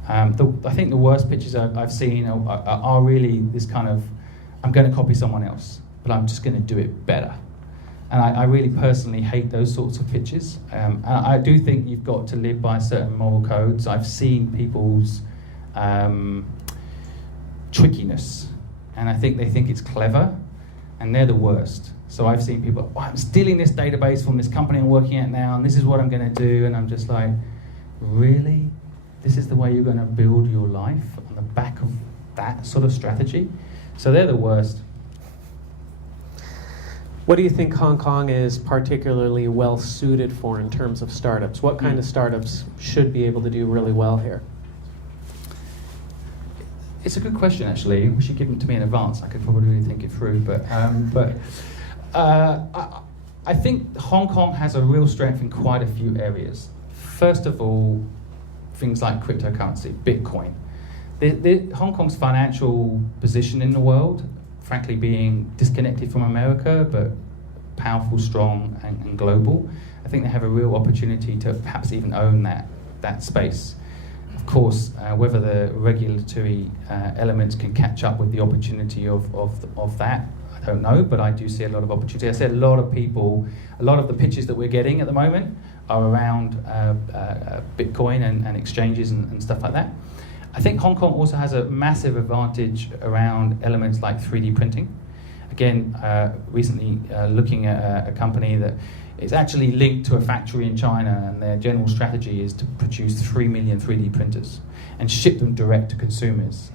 I think the worst pitches I've seen are really this kind of, I'm going to copy someone else, but I'm just going to do it better. And I really personally hate those sorts of pitches. And I do think you've got to live by certain moral codes. I've seen people's trickiness, and I think they think it's clever, and they're the worst. So I've seen people, I'm stealing this database from this company I'm working at now, and this is what I'm going to do, and I'm just like, really? This is the way you're going to build your life on the back of that sort of strategy? So they're the worst. What do you think Hong Kong is particularly well suited for in terms of startups? What kind of startups should be able to do really well here? It's a good question, actually. You should give it to me in advance. I could probably really think it through. But I think Hong Kong has a real strength in quite a few areas. First of all, things like cryptocurrency, Bitcoin. Hong Kong's financial position in the world, frankly being disconnected from America, but powerful, strong, and global. I think they have a real opportunity to perhaps even own that space. Of course, whether the regulatory elements can catch up with the opportunity of that, I don't know, but I do see a lot of opportunity. I see a lot of people, a lot of the pitches that we're getting at the moment are around Bitcoin and exchanges and stuff like that. I think Hong Kong also has a massive advantage around elements like 3D printing. Again, recently looking at a company that is actually linked to a factory in China, and their general strategy is to produce 3 million 3D printers and ship them direct to consumers,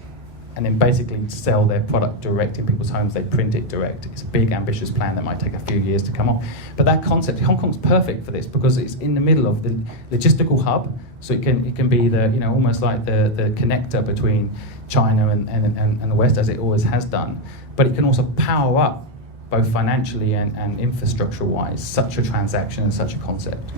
and then basically sell their product direct in people's homes. They print it direct. It's a big, ambitious plan that might take a few years to come off. But that concept, Hong Kong's perfect for this because it's in the middle of the logistical hub, so it can be the, you know, almost like the connector between China and the West, as it always has done. But it can also power up, both financially and infrastructure-wise, such a transaction and such a concept.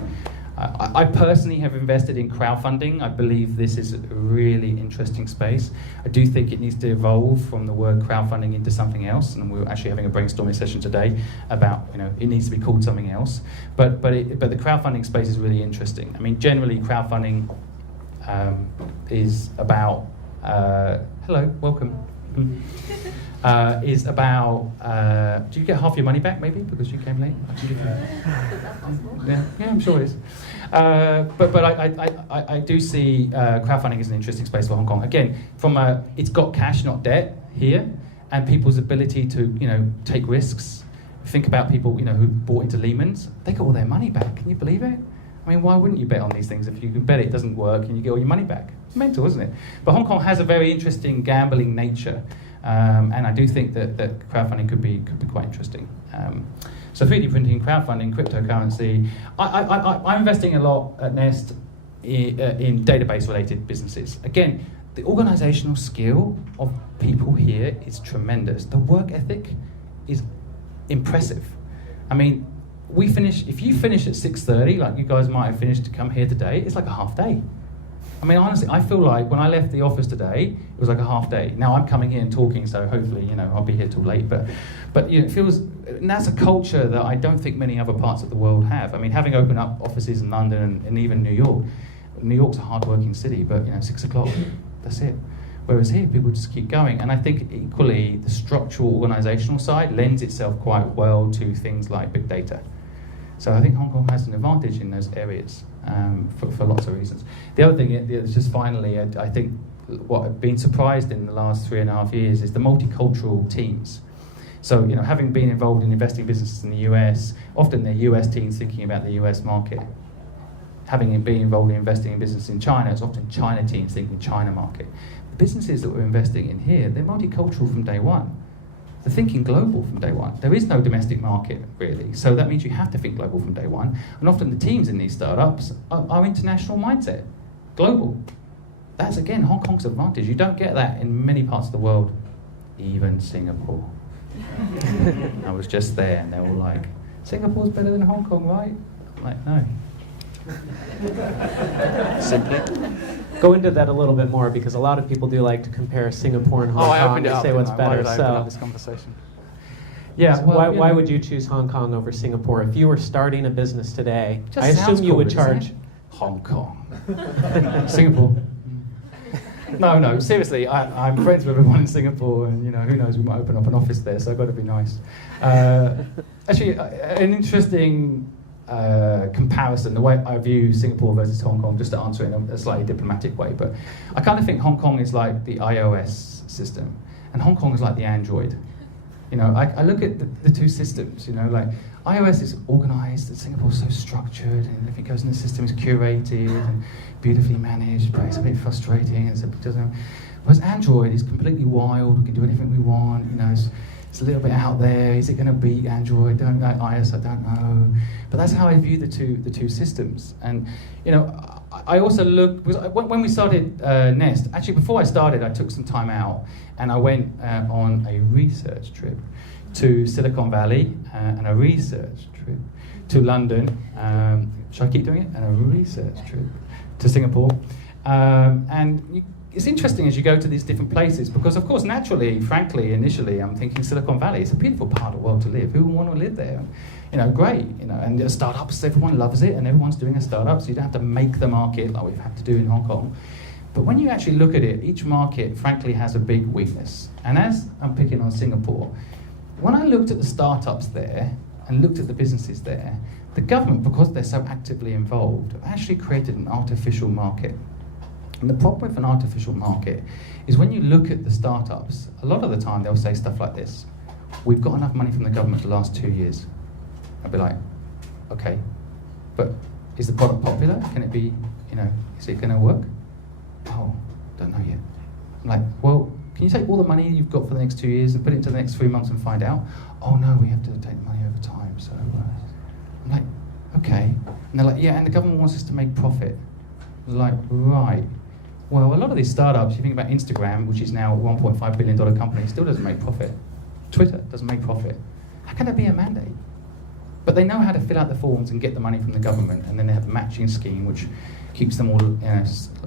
I personally have invested in crowdfunding. I believe this is a really interesting space. I do think it needs to evolve from the word crowdfunding into something else, and we're actually having a brainstorming session today about, you know, it needs to be called something else. But the crowdfunding space is really interesting. I mean, generally crowdfunding is about hello, welcome. Is about, do you get half your money back maybe because you came late? Yeah, I'm sure it is. But I do see crowdfunding as an interesting space for Hong Kong. Again, it's got cash, not debt here, and people's ability to, you know, take risks. Think about people, you know, who bought into Lehman's. They got all their money back. Can you believe it? I mean, why wouldn't you bet on these things if you can bet it doesn't work and you get all your money back? It's mental, isn't it? But Hong Kong has a very interesting gambling nature. And I do think that crowdfunding could be quite interesting. So 3D printing, crowdfunding, cryptocurrency. I'm investing a lot at Nest in database-related businesses. Again, the organizational skill of people here is tremendous. The work ethic is impressive. I mean, if you finish at 6:30, like you guys might have finished to come here today, it's like a half day. I mean, honestly, I feel like when I left the office today, it was like a half day. Now I'm coming here and talking, so hopefully, you know, I'll be here till late. But you know, it feels, and that's a culture that I don't think many other parts of the world have. I mean, having opened up offices in London and even New York, New York's a hard-working city, but, you know, 6 o'clock, that's it. Whereas here, people just keep going. And I think equally, the structural organizational side lends itself quite well to things like big data. So I think Hong Kong has an advantage in those areas for lots of reasons. The other thing is just finally, I think what I've been surprised in the last 3.5 years is the multicultural teams. So, you know, having been involved in investing businesses in the US, often they're US teams thinking about the US market. Having been involved in investing in business in China, it's often China teams thinking China market. The businesses that we're investing in here, they're multicultural from day one. They're thinking global from day one. There is no domestic market, really. So that means you have to think global from day one. And often the teams in these startups are international mindset, global. That's, again, Hong Kong's advantage. You don't get that in many parts of the world, even Singapore. I was just there, and they were all like, Singapore's better than Hong Kong, right? I'm like, no. Simply. Go into that a little bit more, because a lot of people do like to compare Singapore and Hong Kong to say what's better. Why did I open up this conversation? Yeah, well, why would you choose Hong Kong over Singapore? If you were starting a business today, Just I assume you cool, would doesn't charge it? Hong Kong. Singapore. No, seriously, I'm friends with everyone in Singapore, and, you know, who knows, we might open up an office there, so I've got to be nice. Actually, an interesting comparison, the way I view Singapore versus Hong Kong, just to answer it in a slightly diplomatic way, but I kind of think Hong Kong is like the iOS system, and Hong Kong is like the Android. You know, I look at the two systems, you know, like iOS is organized, and Singapore is so structured, and everything goes in the system is curated and beautifully managed, but it's a bit frustrating. Whereas Android is completely wild, we can do anything we want, you know, it's a little bit out there. Is it going to beat Android? iOS, I don't know. But that's how I view the two systems. And, you know, I also look, when we started Nest, actually before I started, I took some time out and I went on a research trip to Silicon Valley and a research trip to London. Should I keep doing it? And a research trip to Singapore. It's interesting as you go to these different places, because of course, naturally, frankly, initially, I'm thinking Silicon Valley. It's a beautiful part of the world to live. Who would want to live there? You know, great. You know, and startups, everyone loves it, and everyone's doing a startup, so you don't have to make the market like we've had to do in Hong Kong. But when you actually look at it, each market, frankly, has a big weakness. And as I'm picking on Singapore, when I looked at the startups there and looked at the businesses there, the government, because they're so actively involved, actually created an artificial market. And the problem with an artificial market is when you look at the startups, a lot of the time they'll say stuff like this: we've got enough money from the government to last 2 years. I'd be like, okay, but is the product popular? Can it be, is it going to work? Oh, don't know yet. I'm like, well, can you take all the money you've got for the next 2 years and put it into the next 3 months and find out? Oh no, we have to take money over time. So I'm like, okay. And they're like, yeah, and the government wants us to make profit. I'm like, right. Well, a lot of these startups, you think about Instagram, which is now a $1.5 billion company, still doesn't make profit. Twitter doesn't make profit. How can that be a mandate? But they know how to fill out the forms and get the money from the government, and then they have a matching scheme which keeps them all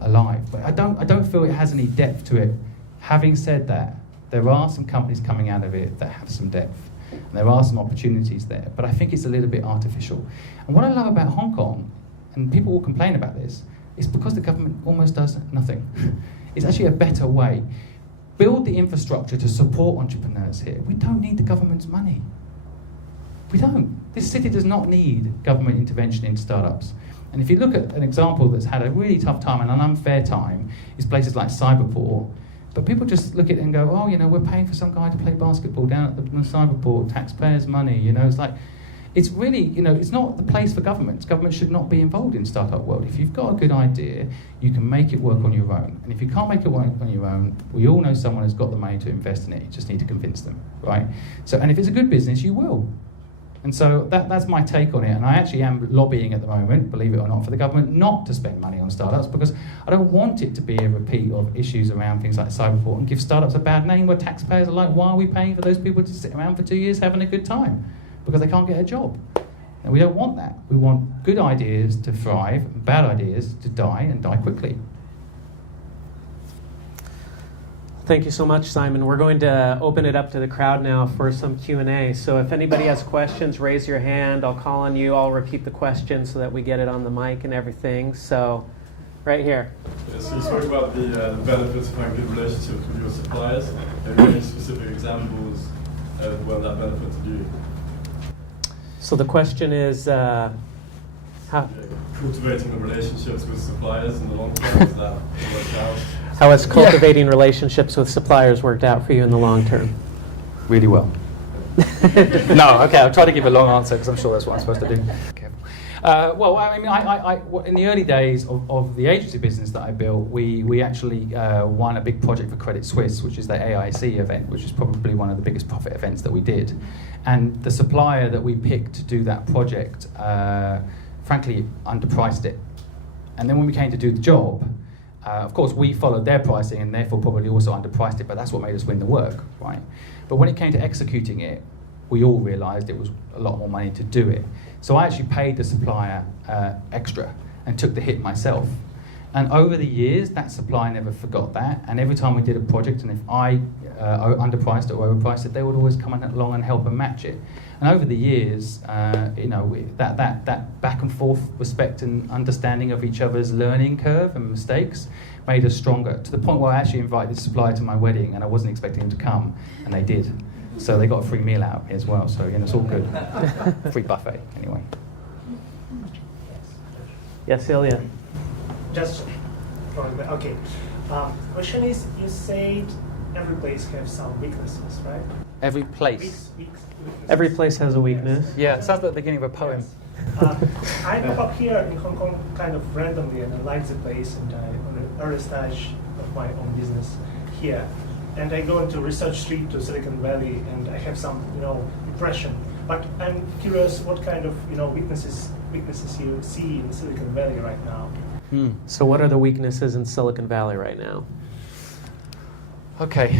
alive. But I don't feel it has any depth to it. Having said that, there are some companies coming out of it that have some depth, and there are some opportunities there. But I think it's a little bit artificial. And what I love about Hong Kong, and people will complain about this, is because the government almost does nothing. It's actually a better way. Build the infrastructure to support entrepreneurs here. We don't need the government's money. We don't. This city does not need government intervention into startups. And if you look at an example that's had a really tough time and an unfair time, is places like Cyberport. But people just look at it and go, oh, we're paying for some guy to play basketball down at the Cyberport, taxpayers' money. It's like, it's really, it's not the place for governments. Government should not be involved in startup world. If you've got a good idea, you can make it work on your own. And if you can't make it work on your own, we all know someone has got the money to invest in it. You just need to convince them, right? So, and if it's a good business, you will. And so that's my take on it. And I actually am lobbying at the moment, believe it or not, for the government not to spend money on startups, because I don't want it to be a repeat of issues around things like Cyberport and give startups a bad name where taxpayers are like, why are we paying for those people to sit around for 2 years having a good time? Because they can't get a job. And we don't want that. We want good ideas to thrive, and bad ideas to die, and die quickly. Thank you so much, Simon. We're going to open it up to the crowd now for some Q&A. So if anybody has questions, raise your hand. I'll call on you. I'll repeat the question so that we get it on the mic and everything. So, right here. Yeah, so you spoke about the benefits of having good relationships with your suppliers. Have you any specific examples of where that benefited you? So the question is, how? Cultivating the relationships with suppliers in the long term, is that worked out? How has cultivating relationships with suppliers worked out for you in the long term? Really well. No, okay, I'll try to give a long answer because I'm sure that's what I'm supposed to do. Careful. Well, I mean, in the early days of the agency business that I built, we actually won a big project for Credit Suisse, which is the AIC event, which is probably one of the biggest profit events that we did. And the supplier that we picked to do that project, frankly, underpriced it. And then when we came to do the job, of course, we followed their pricing and therefore probably also underpriced it, but that's what made us win the work, right? But when it came to executing it, we all realised it was a lot more money to do it. So I actually paid the supplier extra and took the hit myself. And over the years, that supplier never forgot that. And every time we did a project, and if I underpriced it or overpriced it, they would always come along and help and match it. And over the years, that back and forth respect and understanding of each other's learning curve and mistakes made us stronger, to the point where I actually invited the supplier to my wedding, and I wasn't expecting him to come, and they did. So they got a free meal out of me as well, so it's all good. Free buffet, anyway. Yes, Ilya. Just okay. Question is, you said every place has some weaknesses, right? Every place. Weaknesses. Every place has a weakness. Yeah, it sounds like the beginning of a poem. I pop up here in Hong Kong kind of randomly, and I like the place, and on the early stage of my own business here. And I go into Research Street to Silicon Valley, and I have some, impression. But I'm curious what kind of, weaknesses you see in Silicon Valley right now. So what are the weaknesses in Silicon Valley right now? Okay,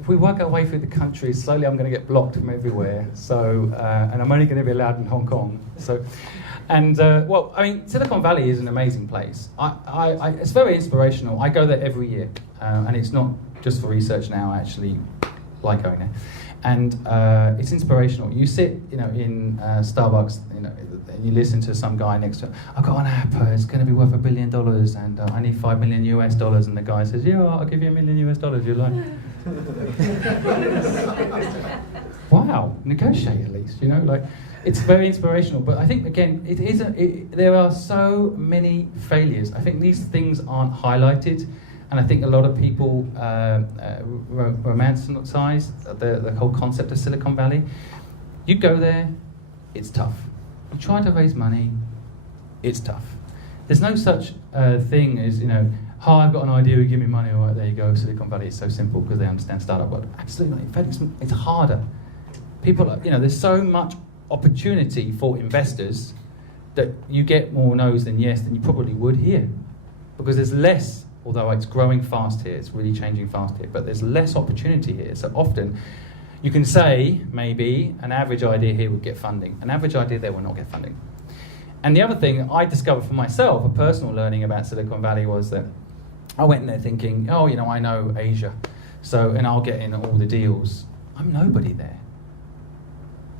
if we work our way through the country, slowly I'm going to get blocked from everywhere. So, and I'm only going to be allowed in Hong Kong. So, and well, I mean, Silicon Valley is an amazing place. It's very inspirational. I go there every year, and it's not just for research now. I actually like going there. And it's inspirational. You sit, in Starbucks, and you listen to some guy next to, I've got an app, it's going to be worth $1 billion, and I need $5 million US, and the guy says, yeah, I'll give you $1 million US, you like. Wow, negotiate at least, it's very inspirational. But I think, again, there are so many failures. I think these things aren't highlighted. And I think a lot of people romanticize the whole concept of Silicon Valley. You go there, it's tough. You try to raise money, it's tough. There's no such thing as, hi, I've got an idea, give me money, all right, there you go, Silicon Valley. It's so simple because they understand startup world. Absolutely not. In fact, it's harder. People, there's so much opportunity for investors that you get more no's than yes than you probably would here. Because there's less. Although it's growing fast here, it's really changing fast here, but there's less opportunity here. So often, you can say, maybe, an average idea here would get funding. An average idea there will not get funding. And the other thing I discovered for myself, a personal learning about Silicon Valley, was that I went in there thinking, I know Asia, and I'll get in all the deals. I'm nobody there.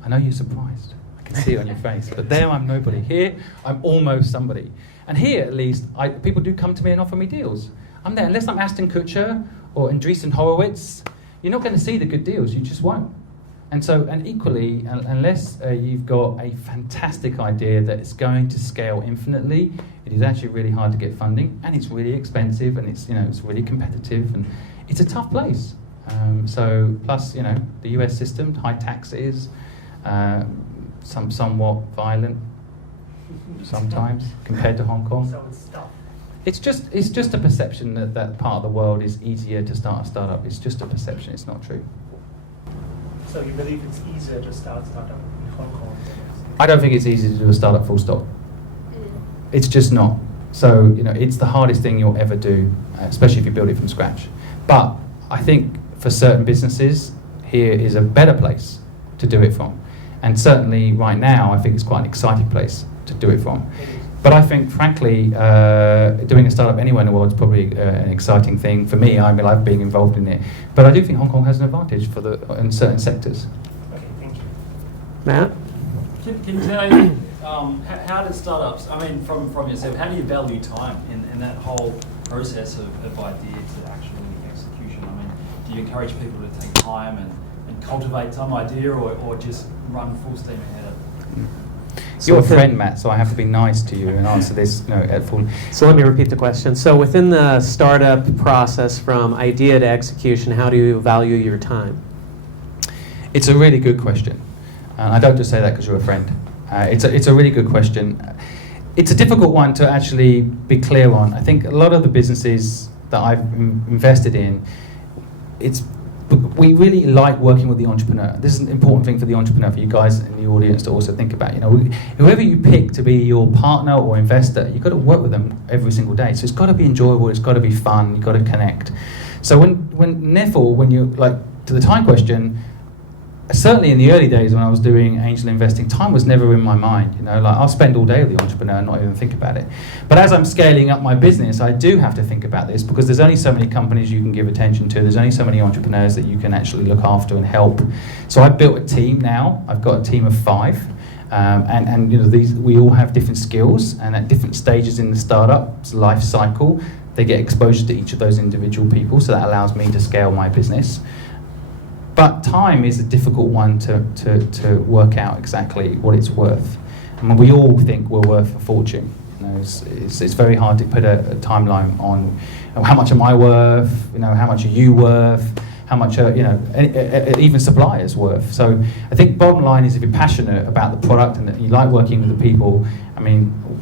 I know you're surprised. I can see it on your face. But there I'm nobody. Here, I'm almost somebody. And here, at least, people do come to me and offer me deals. I'm there. Unless I'm Ashton Kutcher or Andreessen Horowitz, you're not going to see the good deals. You just won't. And equally, unless you've got a fantastic idea that is going to scale infinitely, it is actually really hard to get funding, and it's really expensive, and it's really competitive, and it's a tough place. Plus, the US system, high taxes, somewhat violent. Sometimes compared to Hong Kong. So it's tough. It's just a perception that part of the world is easier to start a startup. It's just a perception, it's not true. So you believe it's easier to start a startup in Hong Kong? I don't think it's easy to do a startup full stop. It's just not. So, it's the hardest thing you'll ever do, especially if you build it from scratch. But I think for certain businesses, here is a better place to do it from. And certainly right now, I think it's quite an exciting place to do it from. But I think, frankly, doing a startup anywhere in the world is probably an exciting thing for me. I love being involved in it. But I do think Hong Kong has an advantage in certain sectors. Okay, thank you. Matt? Can you tell me, how do startups, from yourself, how do you value time in that whole process of idea to actually execution? Do you encourage people to take time and cultivate some idea or just run full steam ahead of it? You're a friend, Matt, so I have to be nice to you and answer this at full. So let me repeat the question. So within the startup process from idea to execution, how do you value your time? It's a really good question. And I don't just say that because you're a friend. It's a really good question. It's a difficult one to actually be clear on. I think a lot of the businesses that I've invested in, we really like working with the entrepreneur. This is an important thing for the entrepreneur, for you guys in the audience to also think about. Whoever you pick to be your partner or investor, you've got to work with them every single day. So it's got to be enjoyable, it's got to be fun, you've got to connect. So when you, to the time question, certainly in the early days when I was doing angel investing, time was never in my mind. I'll spend all day with the entrepreneur and not even think about it. But as I'm scaling up my business, I do have to think about this because there's only so many companies you can give attention to. There's only so many entrepreneurs that you can actually look after and help. So I've built a team now. I've got a team of 5. We all have different skills, and at different stages in the startup's life cycle, they get exposure to each of those individual people. So that allows me to scale my business. But time is a difficult one to work out exactly what it's worth. We all think we're worth a fortune. It's very hard to put a timeline on how much am I worth, how much are you worth, how much are even suppliers worth. So I think bottom line is if you're passionate about the product and that you like working with the people,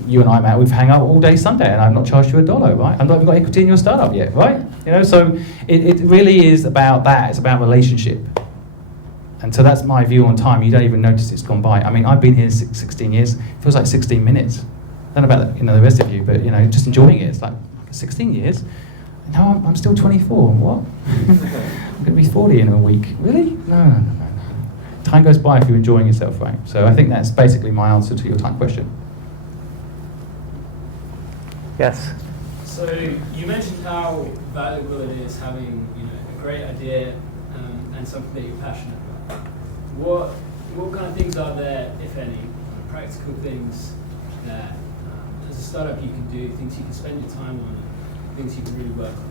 you and I, Matt, we've hung out all day Sunday and I've not charged you $1, right? I've not even got equity in your startup yet, right? So it really is about that. It's about relationship. And so that's my view on time. You don't even notice it's gone by. I've been here 16 years. It feels like 16 minutes. I don't know about the rest of you, but just enjoying it. It's like 16 years. No, I'm still 24. What? I'm going to be 40 in a week. Really? No. Time goes by if you're enjoying yourself, right? So I think that's basically my answer to your time question. Yes. So you mentioned how valuable it is having a great idea and something that you're passionate about. What kind of things are there, if any, practical things that as a startup you can do, things you can spend your time on, and things you can really work on?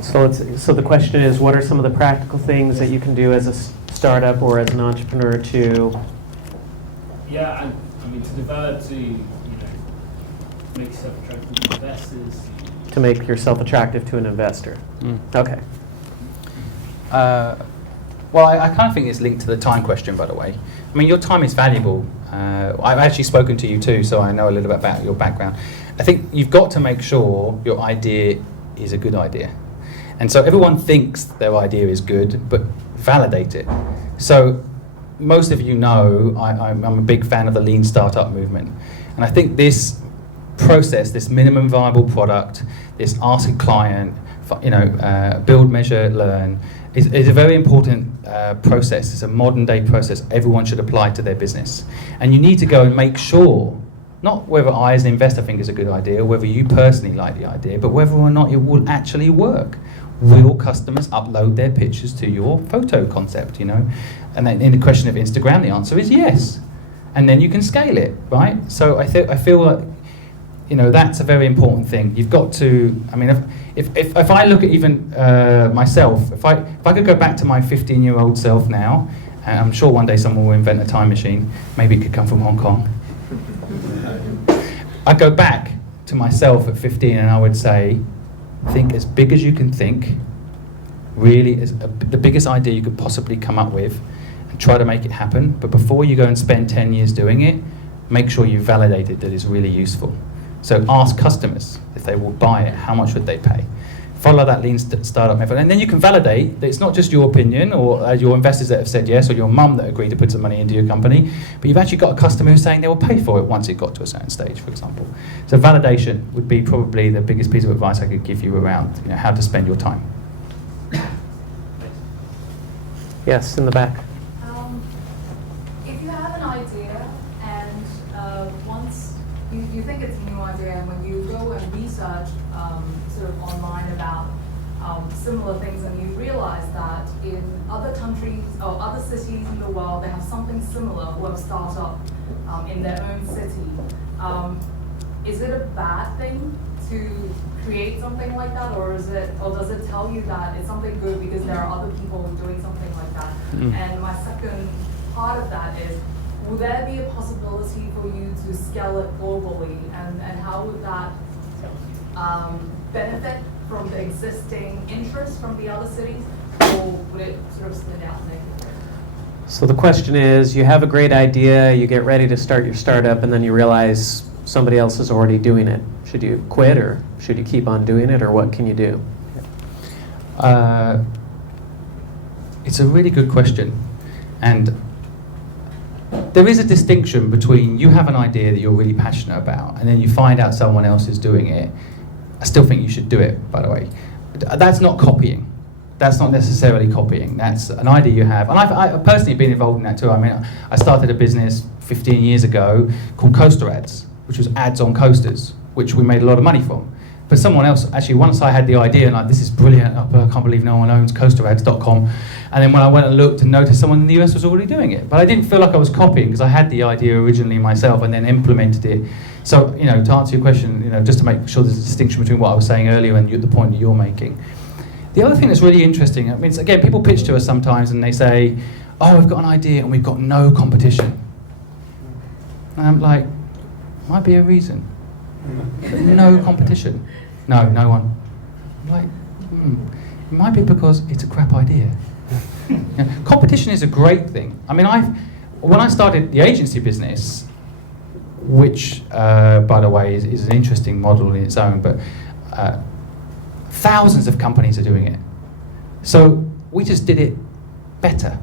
So the question is, what are some of the practical things that you can do as a startup or as an entrepreneur to? Yeah, I mean to develop, to make yourself attractive to investors. To make yourself attractive to an investor. Okay. Well, I kind of think it's linked to the time question, by the way. I mean, your time is valuable. I've actually spoken to you too, so I know a little bit about your background. I think you've got to make sure your idea is a good idea. And so everyone thinks their idea is good, but validate it. So most of you know I'm a big fan of the lean startup movement. And I think this process, this minimum viable product, this ask a client, build, measure, learn, is a very important process. It's a modern day process everyone should apply to their business. And you need to go and make sure, not whether I as an investor think it's a good idea, or whether you personally like the idea, but whether or not it will actually work. Will customers upload their pictures to your photo concept, And then in the question of Instagram, the answer is yes. And then you can scale it, right? So I feel like, that's a very important thing. You've got to, I mean, if I look at even myself, if I could go back to my 15-year-old self now, and I'm sure one day someone will invent a time machine, maybe it could come from Hong Kong. I'd go back to myself at 15 and I would say, think as big as you can think, really the biggest idea you could possibly come up with, and try to make it happen. But before you go and spend 10 years doing it, make sure you validate it that it's really useful. So ask customers if they will buy it, how much would they pay? Follow that lean startup method. And then you can validate that it's not just your opinion or your investors that have said yes, or your mum that agreed to put some money into your company, but you've actually got a customer who's saying they will pay for it once it got to a certain stage, for example. So validation would be probably the biggest piece of advice I could give you around how to spend your time. Yes, in the back. If you have an idea and once you think it's a new idea, and when you go and research sort of online about similar things, and you realize that in other countries or other cities in the world, they have something similar who have startup in their own city. Is it a bad thing to create something like that, or does it tell you that it's something good because there are other people doing something like that? And my second part of that is, will there be a possibility for you to scale it globally, and how would that benefit from the existing interest from the other cities, or would it sort of split out negatively? So the question is, you have a great idea, you get ready to start your startup, and then you realize somebody else is already doing it. Should you quit, or should you keep on doing it, or what can you do? It's a really good question. And there is a distinction between you have an idea that you're really passionate about, and then you find out someone else is doing it. I still think you should do it, by the way. That's not copying. That's not necessarily copying. That's an idea you have. And I've personally been involved in that too. I mean, I started a business 15 years ago called Coaster Ads, which was ads on coasters, which we made a lot of money from. But someone else, actually, once I had the idea, and like, this is brilliant, I can't believe no one owns coasterads.com. And then when I went and looked and noticed someone in the US was already doing it. But I didn't feel like I was copying, because I had the idea originally myself and then implemented it. So, to answer your question, just to make sure there's a distinction between what I was saying earlier and the point that you're making. The other thing that's really interesting, I mean, again, people pitch to us sometimes and they say, oh, we've got an idea and we've got no competition. And I'm like, might be a reason. No competition. No one. I'm like, it might be because it's a crap idea. Competition is a great thing. I mean, when I started the agency business, which, by the way, is an interesting model in its own, but thousands of companies are doing it. So we just did it better.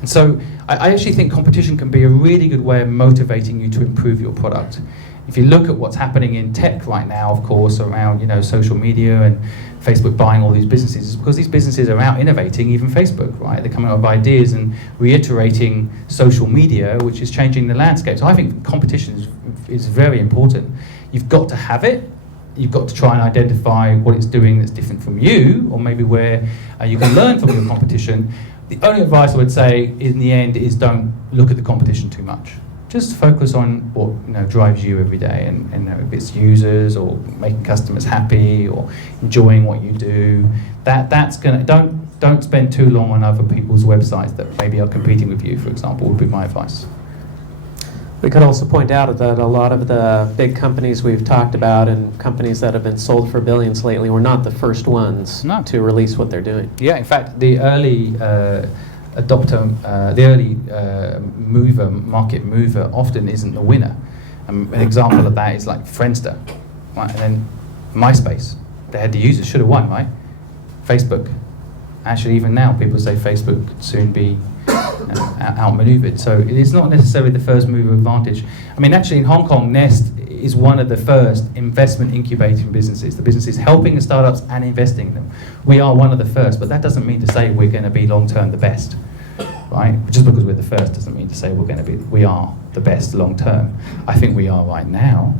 And so I actually think competition can be a really good way of motivating you to improve your product. If you look at what's happening in tech right now, of course, around social media and Facebook buying all these businesses, is because these businesses are out innovating, even Facebook, right? They're coming up with ideas and reiterating social media, which is changing the landscape. So I think competition is very important. You've got to have it. you've got to try and identify what it's doing that's different from you, or maybe where you can learn from your competition. The only advice I would say in the end is don't look at the competition too much. Just focus on what drives you every day, and if it's users or making customers happy or enjoying what you do. That's gonna don't spend too long on other people's websites that maybe are competing with you, for example, would be my advice. We could also point out that a lot of the big companies we've talked about and companies that have been sold for billions lately were not the first ones to release what they're doing. Yeah, in fact, the early adopter, the early market mover often isn't the winner. An example of that is like Friendster, right? And then MySpace. They had the users, should have won, right? Facebook. Actually, even now, people say Facebook could soon be outmaneuvered. So it is not necessarily the first mover advantage. I mean, actually, in Hong Kong, Nest is one of the first investment incubating businesses. The business is helping the startups and investing in them. We are one of the first, but that doesn't mean to say we're going to be long-term the best, right? Just because we're the first doesn't mean to say we are the best long-term. I think we are right now,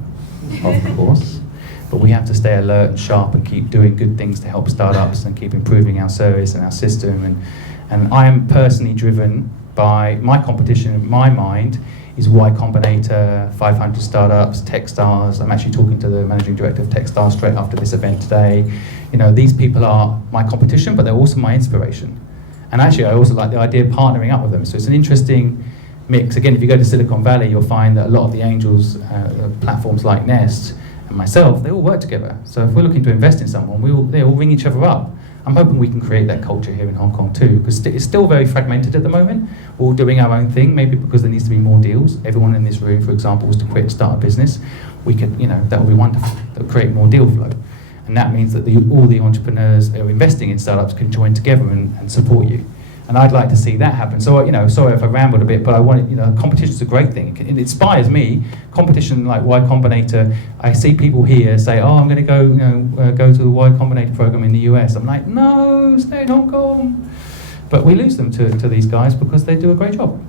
of course, but we have to stay alert and sharp and keep doing good things to help startups and keep improving our service and our system. And I am personally driven by my competition in my mind is Y Combinator, 500 startups, Techstars. I'm actually talking to the managing director of Techstars straight after this event today. These people are my competition, but they're also my inspiration. And actually, I also like the idea of partnering up with them. So it's an interesting mix. Again, if you go to Silicon Valley, you'll find that a lot of the angels, platforms like Nest and myself, they all work together. So if we're looking to invest in someone, they all ring each other up. I'm hoping we can create that culture here in Hong Kong too, because it's still very fragmented at the moment. We're all doing our own thing, maybe because there needs to be more deals. Everyone in this room, for example, was to quit and start a business. We could, that would be wonderful. That would create more deal flow. And that means that all the entrepreneurs who are investing in startups can join together and support you. And I'd like to see that happen. So, sorry if I rambled a bit, but I wanted, competition is a great thing. It inspires me. Competition like Y Combinator, I see people here say, oh, I'm going to go to the Y Combinator program in the US. I'm like, no, stay in Hong Kong. But we lose them to these guys because they do a great job.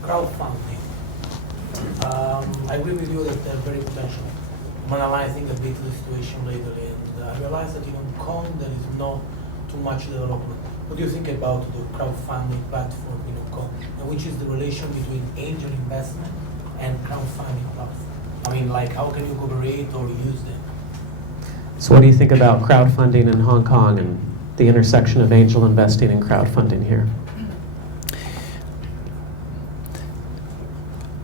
Crowdfunding. I agree with you that they're very potential. I'm analyzing a bit the situation lately, and I realized that in Hong Kong there is not too much development. What do you think about the crowdfunding platform in Hong Kong, and which is the relation between angel investment and crowdfunding platform? I mean, like, how can you cooperate or use them? So what do you think about crowdfunding in Hong Kong and the intersection of angel investing and crowdfunding here?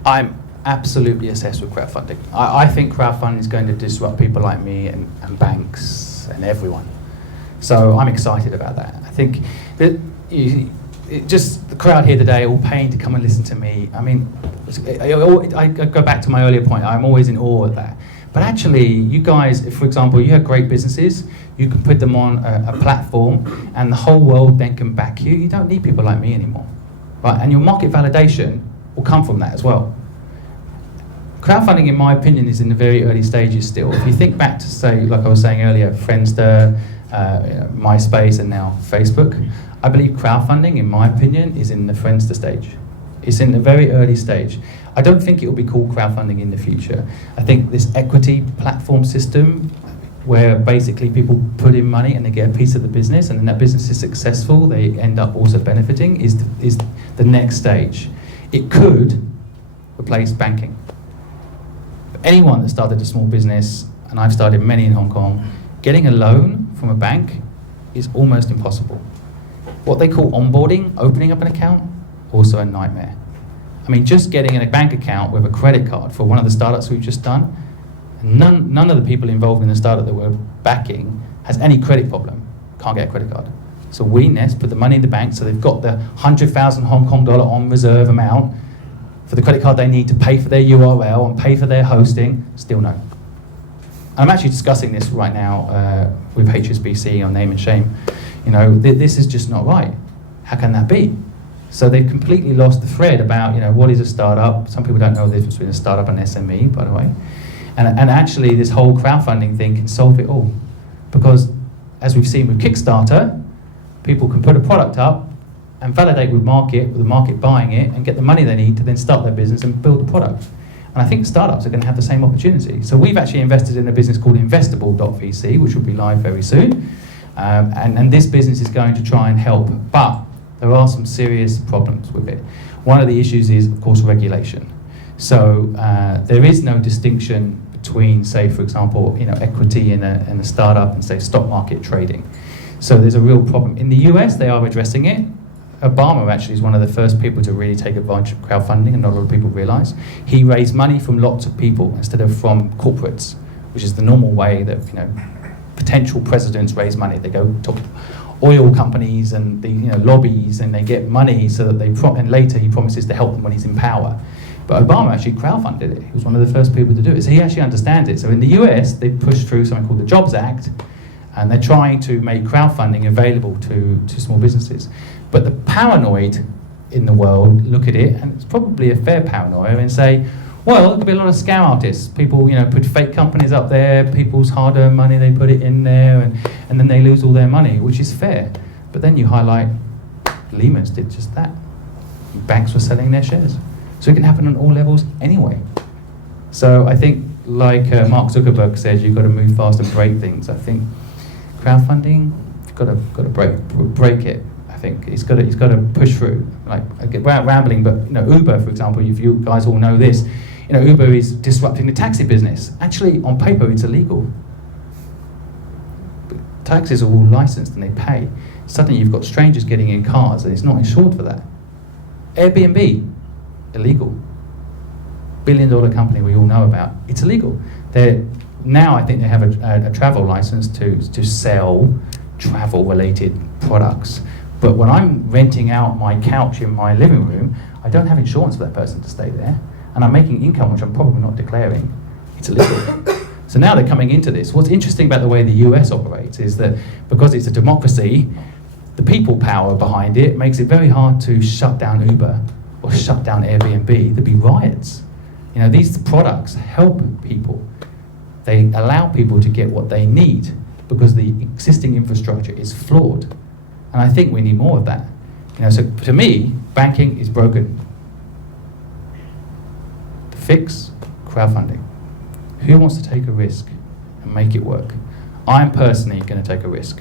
I'm absolutely obsessed with crowdfunding. I think crowdfunding is going to disrupt people like me and banks and everyone. So I'm excited about that. I think that just the crowd here today all paying to come and listen to me. I mean, I go back to my earlier point. I'm always in awe of that. But actually, you guys, if, for example, you have great businesses, you can put them on a platform and the whole world then can back you. You don't need people like me anymore, right? And your market validation will come from that as well. Crowdfunding, in my opinion, is in the very early stages still. If you think back to, say, like I was saying earlier, Friendster, MySpace, and now Facebook, I believe crowdfunding, in my opinion, is in the Friendster stage. It's in the very early stage. I don't think it will be called crowdfunding in the future. I think this equity platform system, where basically people put in money and they get a piece of the business, and then that business is successful, they end up also benefiting, is the next stage. It could replace banking. Anyone that started a small business, and I've started many in Hong Kong, getting a loan from a bank is almost impossible. What they call onboarding, opening up an account, also a nightmare. I mean, just getting a bank account with a credit card for one of the startups we've just done, none of the people involved in the startup that we're backing has any credit problem, can't get a credit card. So we, Nest, put the money in the bank, so they've got the 100,000 Hong Kong dollar on reserve amount for the credit card they need to pay for their URL and pay for their hosting, still no. I'm actually discussing this right now with HSBC on name and shame. This is just not right. How can that be? So they've completely lost the thread about, what is a startup? Some people don't know the difference between a startup and SME, by the way. And actually this whole crowdfunding thing can solve it all. Because as we've seen with Kickstarter, people can put a product up and validate with the market buying it and get the money they need to then start their business and build the product. And I think startups are going to have the same opportunity. So we've actually invested in a business called Investable.vc, which will be live very soon. And this business is going to try and help, but there are some serious problems with it. One of the issues is, of course, regulation. So there is no distinction between, say, for example, equity in a startup and, say, stock market trading. So there's a real problem. In the US, they are addressing it. Obama actually is one of the first people to really take advantage of crowdfunding, and not a lot of people realize. He raised money from lots of people instead of from corporates, which is the normal way that potential presidents raise money. They go to oil companies and the lobbies, and they get money so that and later he promises to help them when he's in power. But Obama actually crowdfunded it. He was one of the first people to do it. So he actually understands it. So in the US, they pushed through something called the Jobs Act, and they're trying to make crowdfunding available to small businesses. But the paranoid in the world look at it, and it's probably a fair paranoia, and say, well, there could be a lot of scam artists. People, put fake companies up there, people's hard-earned money, they put it in there, and then they lose all their money, which is fair. But then you highlight Lehman's did just that. Banks were selling their shares. So it can happen on all levels anyway. So I think, like Mark Zuckerberg says, you've got to move fast and break things. I think crowdfunding, you've got to break it. I think he's got to push through. Like, I get rambling, but Uber, for example, if you guys all know this, Uber is disrupting the taxi business. Actually, on paper, it's illegal. But taxis are all licensed and they pay. Suddenly, you've got strangers getting in cars, and it's not insured for that. Airbnb, illegal. Billion-dollar company we all know about. It's illegal. Now, I think they have a travel license to sell travel-related products. But when I'm renting out my couch in my living room, I don't have insurance for that person to stay there. And I'm making income, which I'm probably not declaring. It's illegal. So now they're coming into this. What's interesting about the way the US operates is that because it's a democracy, the people power behind it makes it very hard to shut down Uber or shut down Airbnb. There'd be riots. These products help people. They allow people to get what they need because the existing infrastructure is flawed. And I think we need more of that. So to me, banking is broken. The fix, crowdfunding. Who wants to take a risk and make it work? I'm personally going to take a risk,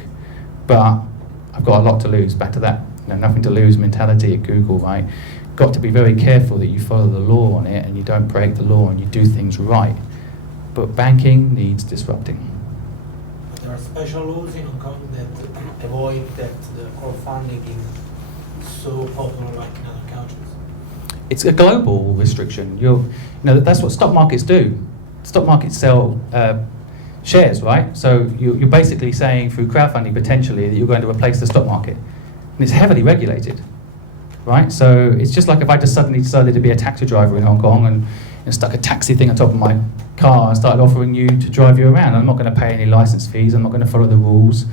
but I've got a lot to lose. Back to that, nothing to lose mentality at Google, right? Got to be very careful that you follow the law on it and you don't break the law and you do things right. But banking needs disrupting. There are special laws in Hong Kong that avoid that the crowdfunding is so popular like in other countries. It's a global restriction. That's what stock markets do. Stock markets sell shares, right? So you're basically saying through crowdfunding potentially that you're going to replace the stock market. And it's heavily regulated, right? So it's just like if I just suddenly decided to be a taxi driver in Hong Kong and stuck a taxi thing on top of my car and started offering you to drive you around. I'm not going to pay any license fees. I'm not going to follow the rules.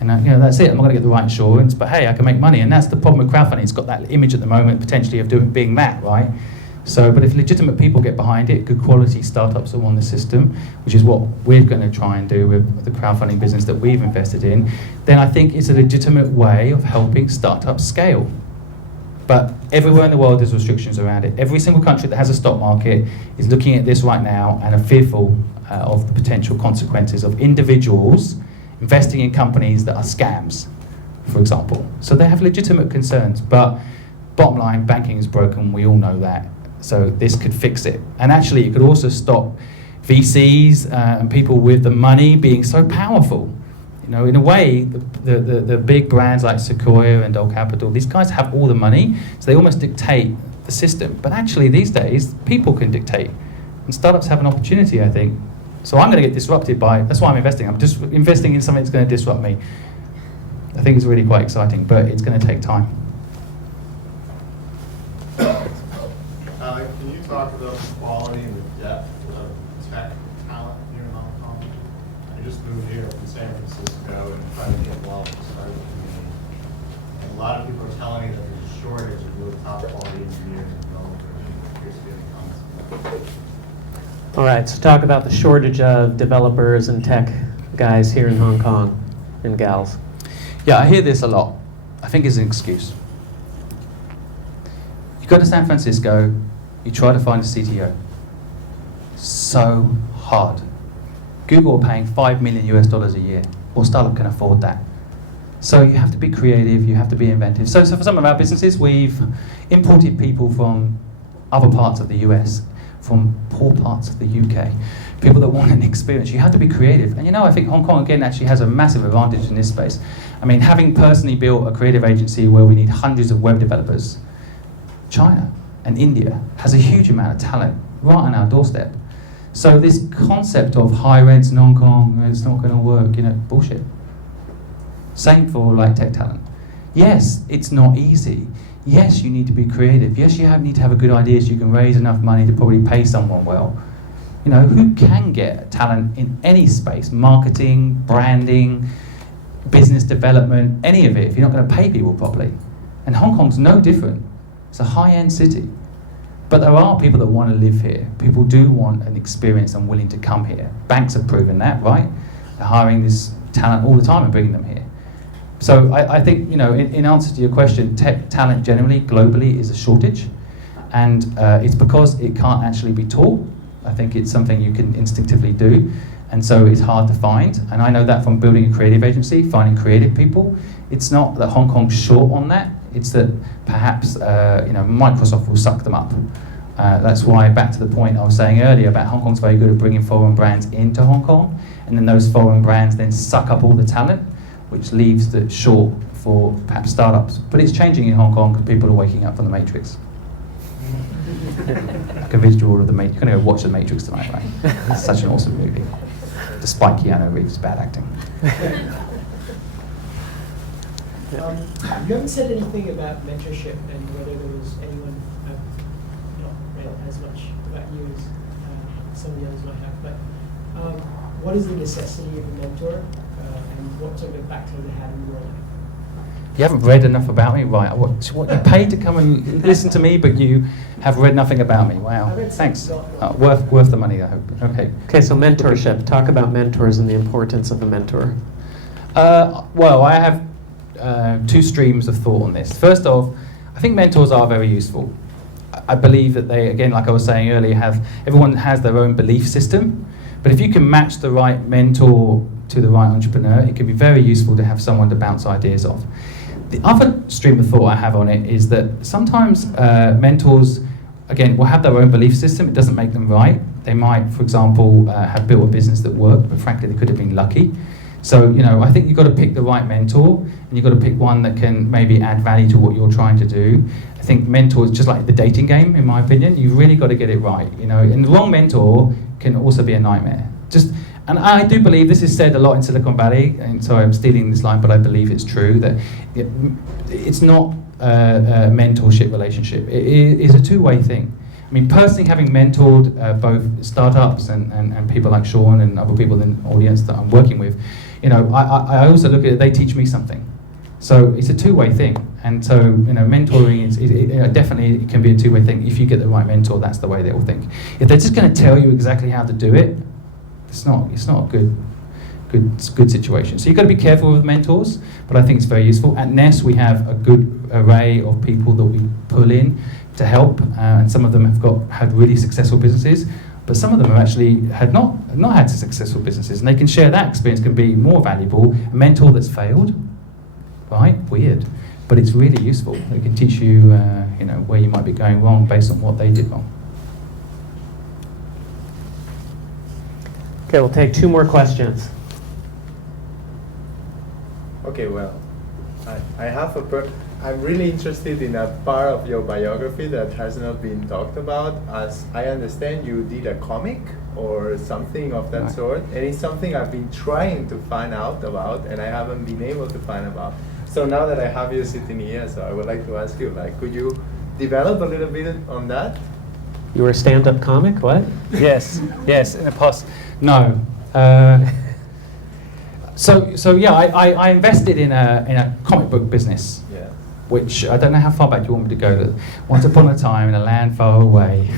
And that's it. I'm not going to get the right insurance. But hey, I can make money. And that's the problem with crowdfunding. It's got that image at the moment potentially of being that, right? So, but if legitimate people get behind it, good quality startups are on the system, which is what we're going to try and do with the crowdfunding business that we've invested in, then I think it's a legitimate way of helping startups scale. But everywhere in the world there's restrictions around it. Every single country that has a stock market is looking at this right now and are fearful of the potential consequences of individuals investing in companies that are scams, for example. So they have legitimate concerns, but bottom line, banking is broken, we all know that. So this could fix it. And actually it could also stop VCs and people with the money being so powerful. In a way, the big brands like Sequoia and Dole Capital, these guys have all the money, so they almost dictate the system. But actually, these days, people can dictate. And startups have an opportunity, I think. So I'm going to get disrupted that's why I'm investing. I'm just investing in something that's going to disrupt me. I think it's really quite exciting, but it's going to take time. Can you talk about the quality and the depth of tech talent here in Hong Kong? I just moved here from San Francisco and tried to get involved in the startup community. And a lot of people are telling me that there's a shortage of really top quality engineers and developers. I'm curious to get any comments. All right, so talk about the shortage of developers and tech guys here in Hong Kong and gals. Yeah, I hear this a lot. I think it's an excuse. You go to San Francisco, you try to find a CTO. So hard. Google are paying $5 million a year. What startup can afford that? So you have to be creative, you have to be inventive. So for some of our businesses, we've imported people from other parts of the US, from poor parts of the UK, people that want an experience. You have to be creative. And I think Hong Kong, again, actually has a massive advantage in this space. I mean, having personally built a creative agency where we need hundreds of web developers, China and India has a huge amount of talent right on our doorstep. So this concept of high rents in Hong Kong, it's not going to work, bullshit. Same for tech talent. Yes, it's not easy. Yes, you need to be creative. Yes, you need to have a good idea so you can raise enough money to probably pay someone well. Who can get talent in any space? Marketing, branding, business development, any of it, if you're not going to pay people properly. And Hong Kong's no different. It's a high-end city. But there are people that want to live here. People do want an experience and willing to come here. Banks have proven that, right? They're hiring this talent all the time and bringing them here. So I think, in answer to your question, tech talent generally, globally, is a shortage. And it's because it can't actually be taught. I think it's something you can instinctively do. And so it's hard to find. And I know that from building a creative agency, finding creative people. It's not that Hong Kong's short on that. It's that perhaps Microsoft will suck them up. That's why, back to the point I was saying earlier about Hong Kong's very good at bringing foreign brands into Hong Kong. And then those foreign brands then suck up all the talent, which leaves the short for perhaps startups. But it's changing in Hong Kong because people are waking up from the Matrix. I convinced you all of the Matrix. You're going to go watch the Matrix tonight, right? It's such an awesome movie, despite Keanu Reeves' bad acting. You haven't said anything about mentorship and whether there was anyone not read as much about you as some of the others might have. But what is the necessity of a mentor, and what sort of impact will they have in your life? You haven't read enough about me, right? What you paid to come and listen to me, but you have read nothing about me. Wow, thanks. Worth the money, I hope. Okay. Okay, so mentorship. Talk about mentors and the importance of a mentor. Well, I have two streams of thought on this. First off, I think mentors are very useful. I believe that they, again, like I was saying earlier, everyone has their own belief system. But if you can match the right mentor to the right entrepreneur, it can be very useful to have someone to bounce ideas off. The other stream of thought I have on it is that sometimes mentors, again, will have their own belief system. It doesn't make them right. They might, for example, have built a business that worked, but frankly, they could have been lucky. So, I think you've got to pick the right mentor, and you've got to pick one that can maybe add value to what you're trying to do. I think mentors, just like the dating game, in my opinion, you've really got to get it right. And the wrong mentor can also be a nightmare. And I do believe, this is said a lot in Silicon Valley, and sorry I'm stealing this line, but I believe it's true, that it's not a mentorship relationship. It is a two-way thing. I mean, personally, having mentored both startups and people like Sean and other people in the audience that I'm working with, I also look at it, they teach me something. So it's a two-way thing. And so, mentoring is definitely it can be a two-way thing. If you get the right mentor, that's the way they will think. If they're just going to tell you exactly how to do it, it's not a good situation. So you've got to be careful with mentors, but I think it's very useful. At Nest, we have a good array of people that we pull in to help, and some of them have had really successful businesses, but some of them have actually not had successful businesses, and they can share that experience, can be more valuable. A mentor that's failed, right? Weird, but it's really useful. They can teach you, where you might be going wrong based on what they did wrong. Okay, we'll take two more questions. Okay, well, I'm really interested in a part of your biography that has not been talked about. As I understand, you did a comic or something of that sort, and it's something I've been trying to find out about, and I haven't been able to find about. So now that I have you sitting here, so I would like to ask you, could you develop a little bit on that? You were a stand-up comic, what? Yes, in the past. No. So yeah, I invested in a comic book business, which I don't know how far back you want me to go. Once upon a time in a land far away,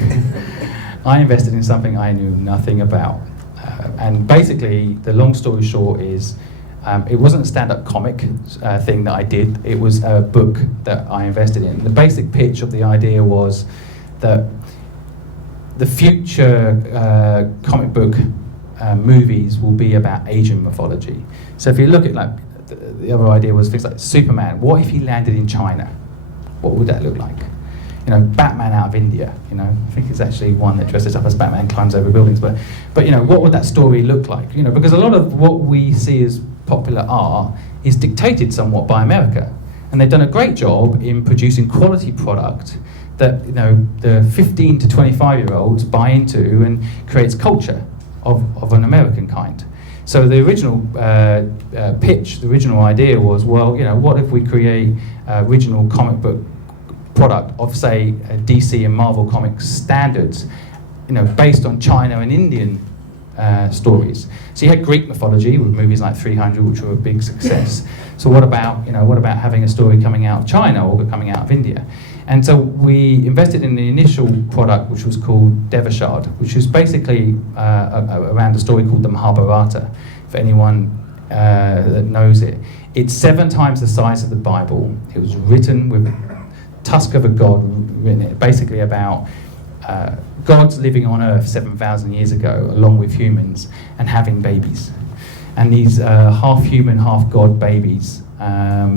I invested in something I knew nothing about. And basically, the long story short is, it wasn't a stand-up comic thing that I did. It was a book that I invested in. The basic pitch of the idea was that the future comic book movies will be about Asian mythology. So if you look at like the other idea was things like Superman. What if he landed in China? What would that look like? You know, Batman out of India. You know, I think it's actually one that dresses up as Batman and climbs over buildings. But you know, what would that story look like? You know, because a lot of what we see as popular art is dictated somewhat by America, and they've done a great job in producing quality product that, you know, the 15 to 25-year-olds buy into and creates culture of an American kind. So the original pitch, the original idea was, well, you know, what if we create original comic book product of, say, DC and Marvel Comics standards, you know, based on China and Indian stories. So you had Greek mythology with movies like 300, which were a big success. So what about having a story coming out of China or coming out of India? And so we invested in the initial product, which was called Devashard, which is basically around a story called the Mahabharata, for anyone that knows it. It's 7 times the size of the Bible. It was written with a tusk of a god written it, basically about gods living on Earth 7,000 years ago, along with humans, and having babies. And these half-human, half-god babies are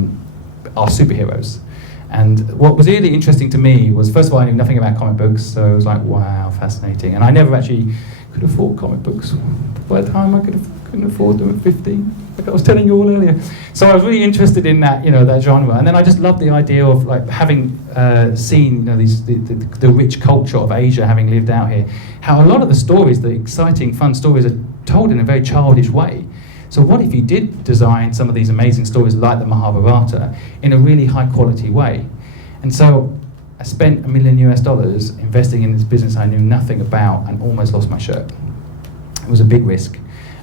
superheroes. And what was really interesting to me was, first of all, I knew nothing about comic books, so I was like, wow, fascinating. And I never actually could afford comic books. By the time I couldn't afford them at 15, like I was telling you all earlier. So I was really interested in that, you know, that genre. And then I just loved the idea of like having seen, you know, the rich culture of Asia, having lived out here, how a lot of the stories, the exciting, fun stories, are told in a very childish way. So what if you did design some of these amazing stories like the Mahabharata in a really high quality way? And so I spent $1 million investing in this business I knew nothing about and almost lost my shirt. It was a big risk.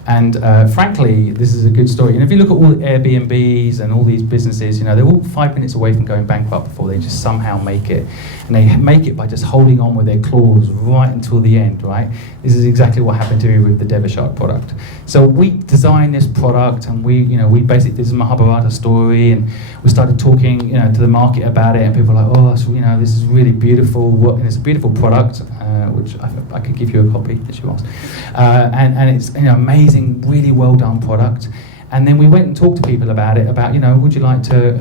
And frankly, this is a good story. And if you look at all the Airbnbs and all these businesses, you know, they're all 5 minutes away from going bankrupt before they just somehow make it. And they make it by just holding on with their claws right until the end, right? This is exactly what happened to me with the Devashard product. So we designed this product, and we basically, this is a Mahabharata story, and we started talking, you know, to the market about it, and people were like, oh, so, you know, this is really beautiful. And it's a beautiful product, which I could give you a copy if you want. And it's, you know, amazing, really well done product. And then we went and talked to people about it, you know, would you like to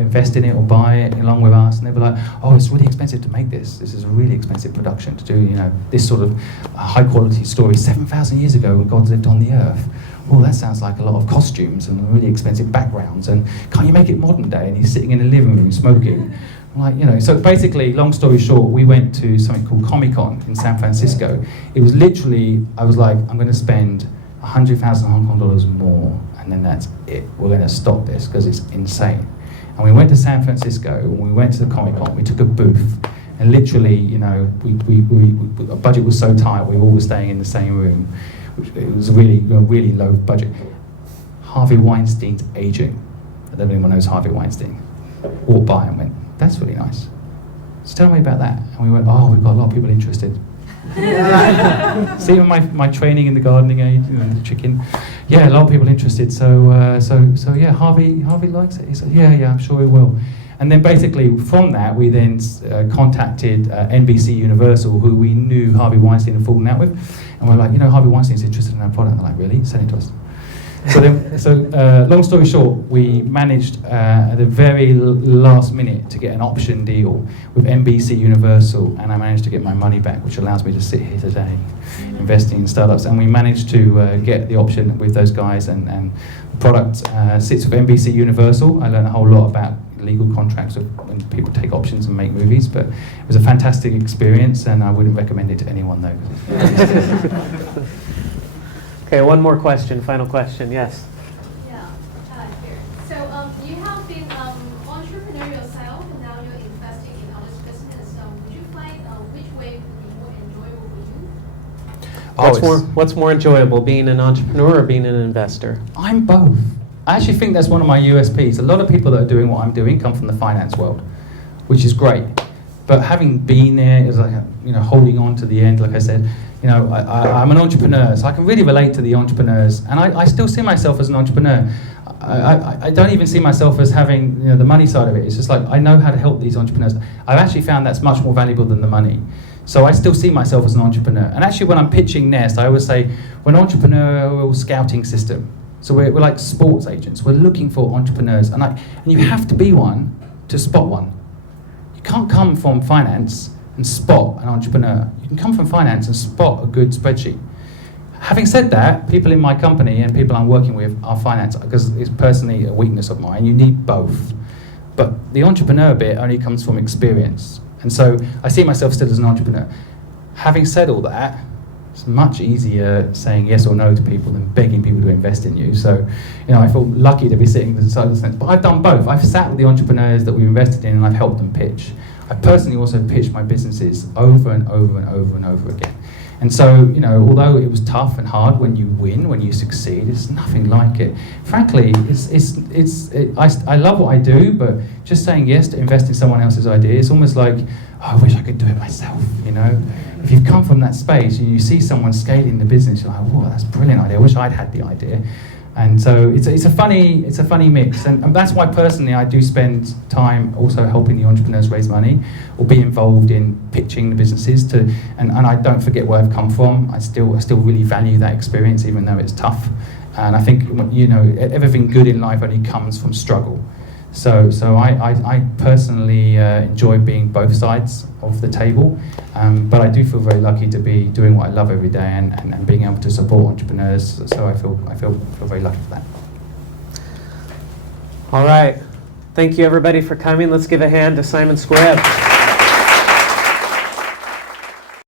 invest in it or buy it along with us? And they were like, oh, it's really expensive to make this. This is a really expensive production to do, you know, this sort of high quality story 7,000 years ago when God lived on the earth. Well, that sounds like a lot of costumes and really expensive backgrounds. And can't you make it modern day? And he's sitting in a living room smoking. Like, you know, so basically, long story short, we went to something called Comic-Con in San Francisco. It was literally, I was like, I'm going to spend 100,000 Hong Kong dollars more, and then that's it. We're going to stop this because it's insane. And we went to San Francisco, and we went to the Comic-Con, we took a booth, and literally, you know, our budget was so tight, we all were staying in the same room. It was a really low budget. Harvey Weinstein's agent, I don't know if anyone knows Harvey Weinstein, walked by and went, that's really nice. So tell me about that. And we went, oh, we've got a lot of people interested. See my training in the gardening aid, you know, the chicken. Yeah, a lot of people interested. So yeah, Harvey likes it. He said, yeah, I'm sure he will. And then basically from that, we then contacted NBC Universal, who we knew Harvey Weinstein had fallen out with. And we're like, you know, Harvey Weinstein's interested in our product. They're like, really? Send it to us. So long story short, we managed at the very last minute to get an option deal with NBC Universal, and I managed to get my money back, which allows me to sit here today investing in startups. And we managed to get the option with those guys, and the product sits with NBC Universal. I learned a whole lot about legal contracts of when people take options and make movies, but it was a fantastic experience, and I wouldn't recommend it to anyone though. Okay, one more question, final question, yes. Yeah, here. So you have been entrepreneur yourself, and now you're investing in others' business. Would you find which way would be more enjoyable for you? What's more enjoyable, being an entrepreneur or being an investor? I'm both. I actually think that's one of my USPs. A lot of people that are doing what I'm doing come from the finance world, which is great. But having been there, is like, you know, holding on to the end, like I said, you know, I'm an entrepreneur, so I can really relate to the entrepreneurs, and I still see myself as an entrepreneur. I don't even see myself as having the money side of it. It's just like I know how to help these entrepreneurs. I've actually found that's much more valuable than the money. So I still see myself as an entrepreneur. And actually when I'm pitching Nest, I always say we're an entrepreneurial scouting system. So we're like sports agents. We're looking for entrepreneurs. And you have to be one to spot one. You can't come from finance and spot an entrepreneur. You can come from finance and spot a good spreadsheet. Having said that, people in my company and people I'm working with are finance, because it's personally a weakness of mine. You need both. But the entrepreneur bit only comes from experience. And so I see myself still as an entrepreneur. Having said all that, it's much easier saying yes or no to people than begging people to invest in you. So, I feel lucky to be sitting at the side of the fence. But I've done both. I've sat with the entrepreneurs that we've invested in and I've helped them pitch. I personally also pitched my businesses over and over and over and over again. And so, although it was tough and hard, when you win, when you succeed, it's nothing like it. Frankly, I love what I do, but just saying yes to invest in someone else's idea, it's almost like, I wish I could do it myself, If you've come from that space and you see someone scaling the business, you're like, whoa, that's a brilliant idea. I wish I'd had the idea. And so it's a funny mix, and that's why personally I do spend time also helping the entrepreneurs raise money or be involved in pitching the businesses and I don't forget where I've come from. I still really value that experience even though it's tough, and I think everything good in life only comes from struggle. So I personally enjoy being both sides of the table, but I do feel very lucky to be doing what I love every day and being able to support entrepreneurs. So I feel very lucky for that. All right. Thank you everybody for coming. Let's give a hand to Simon Squibb.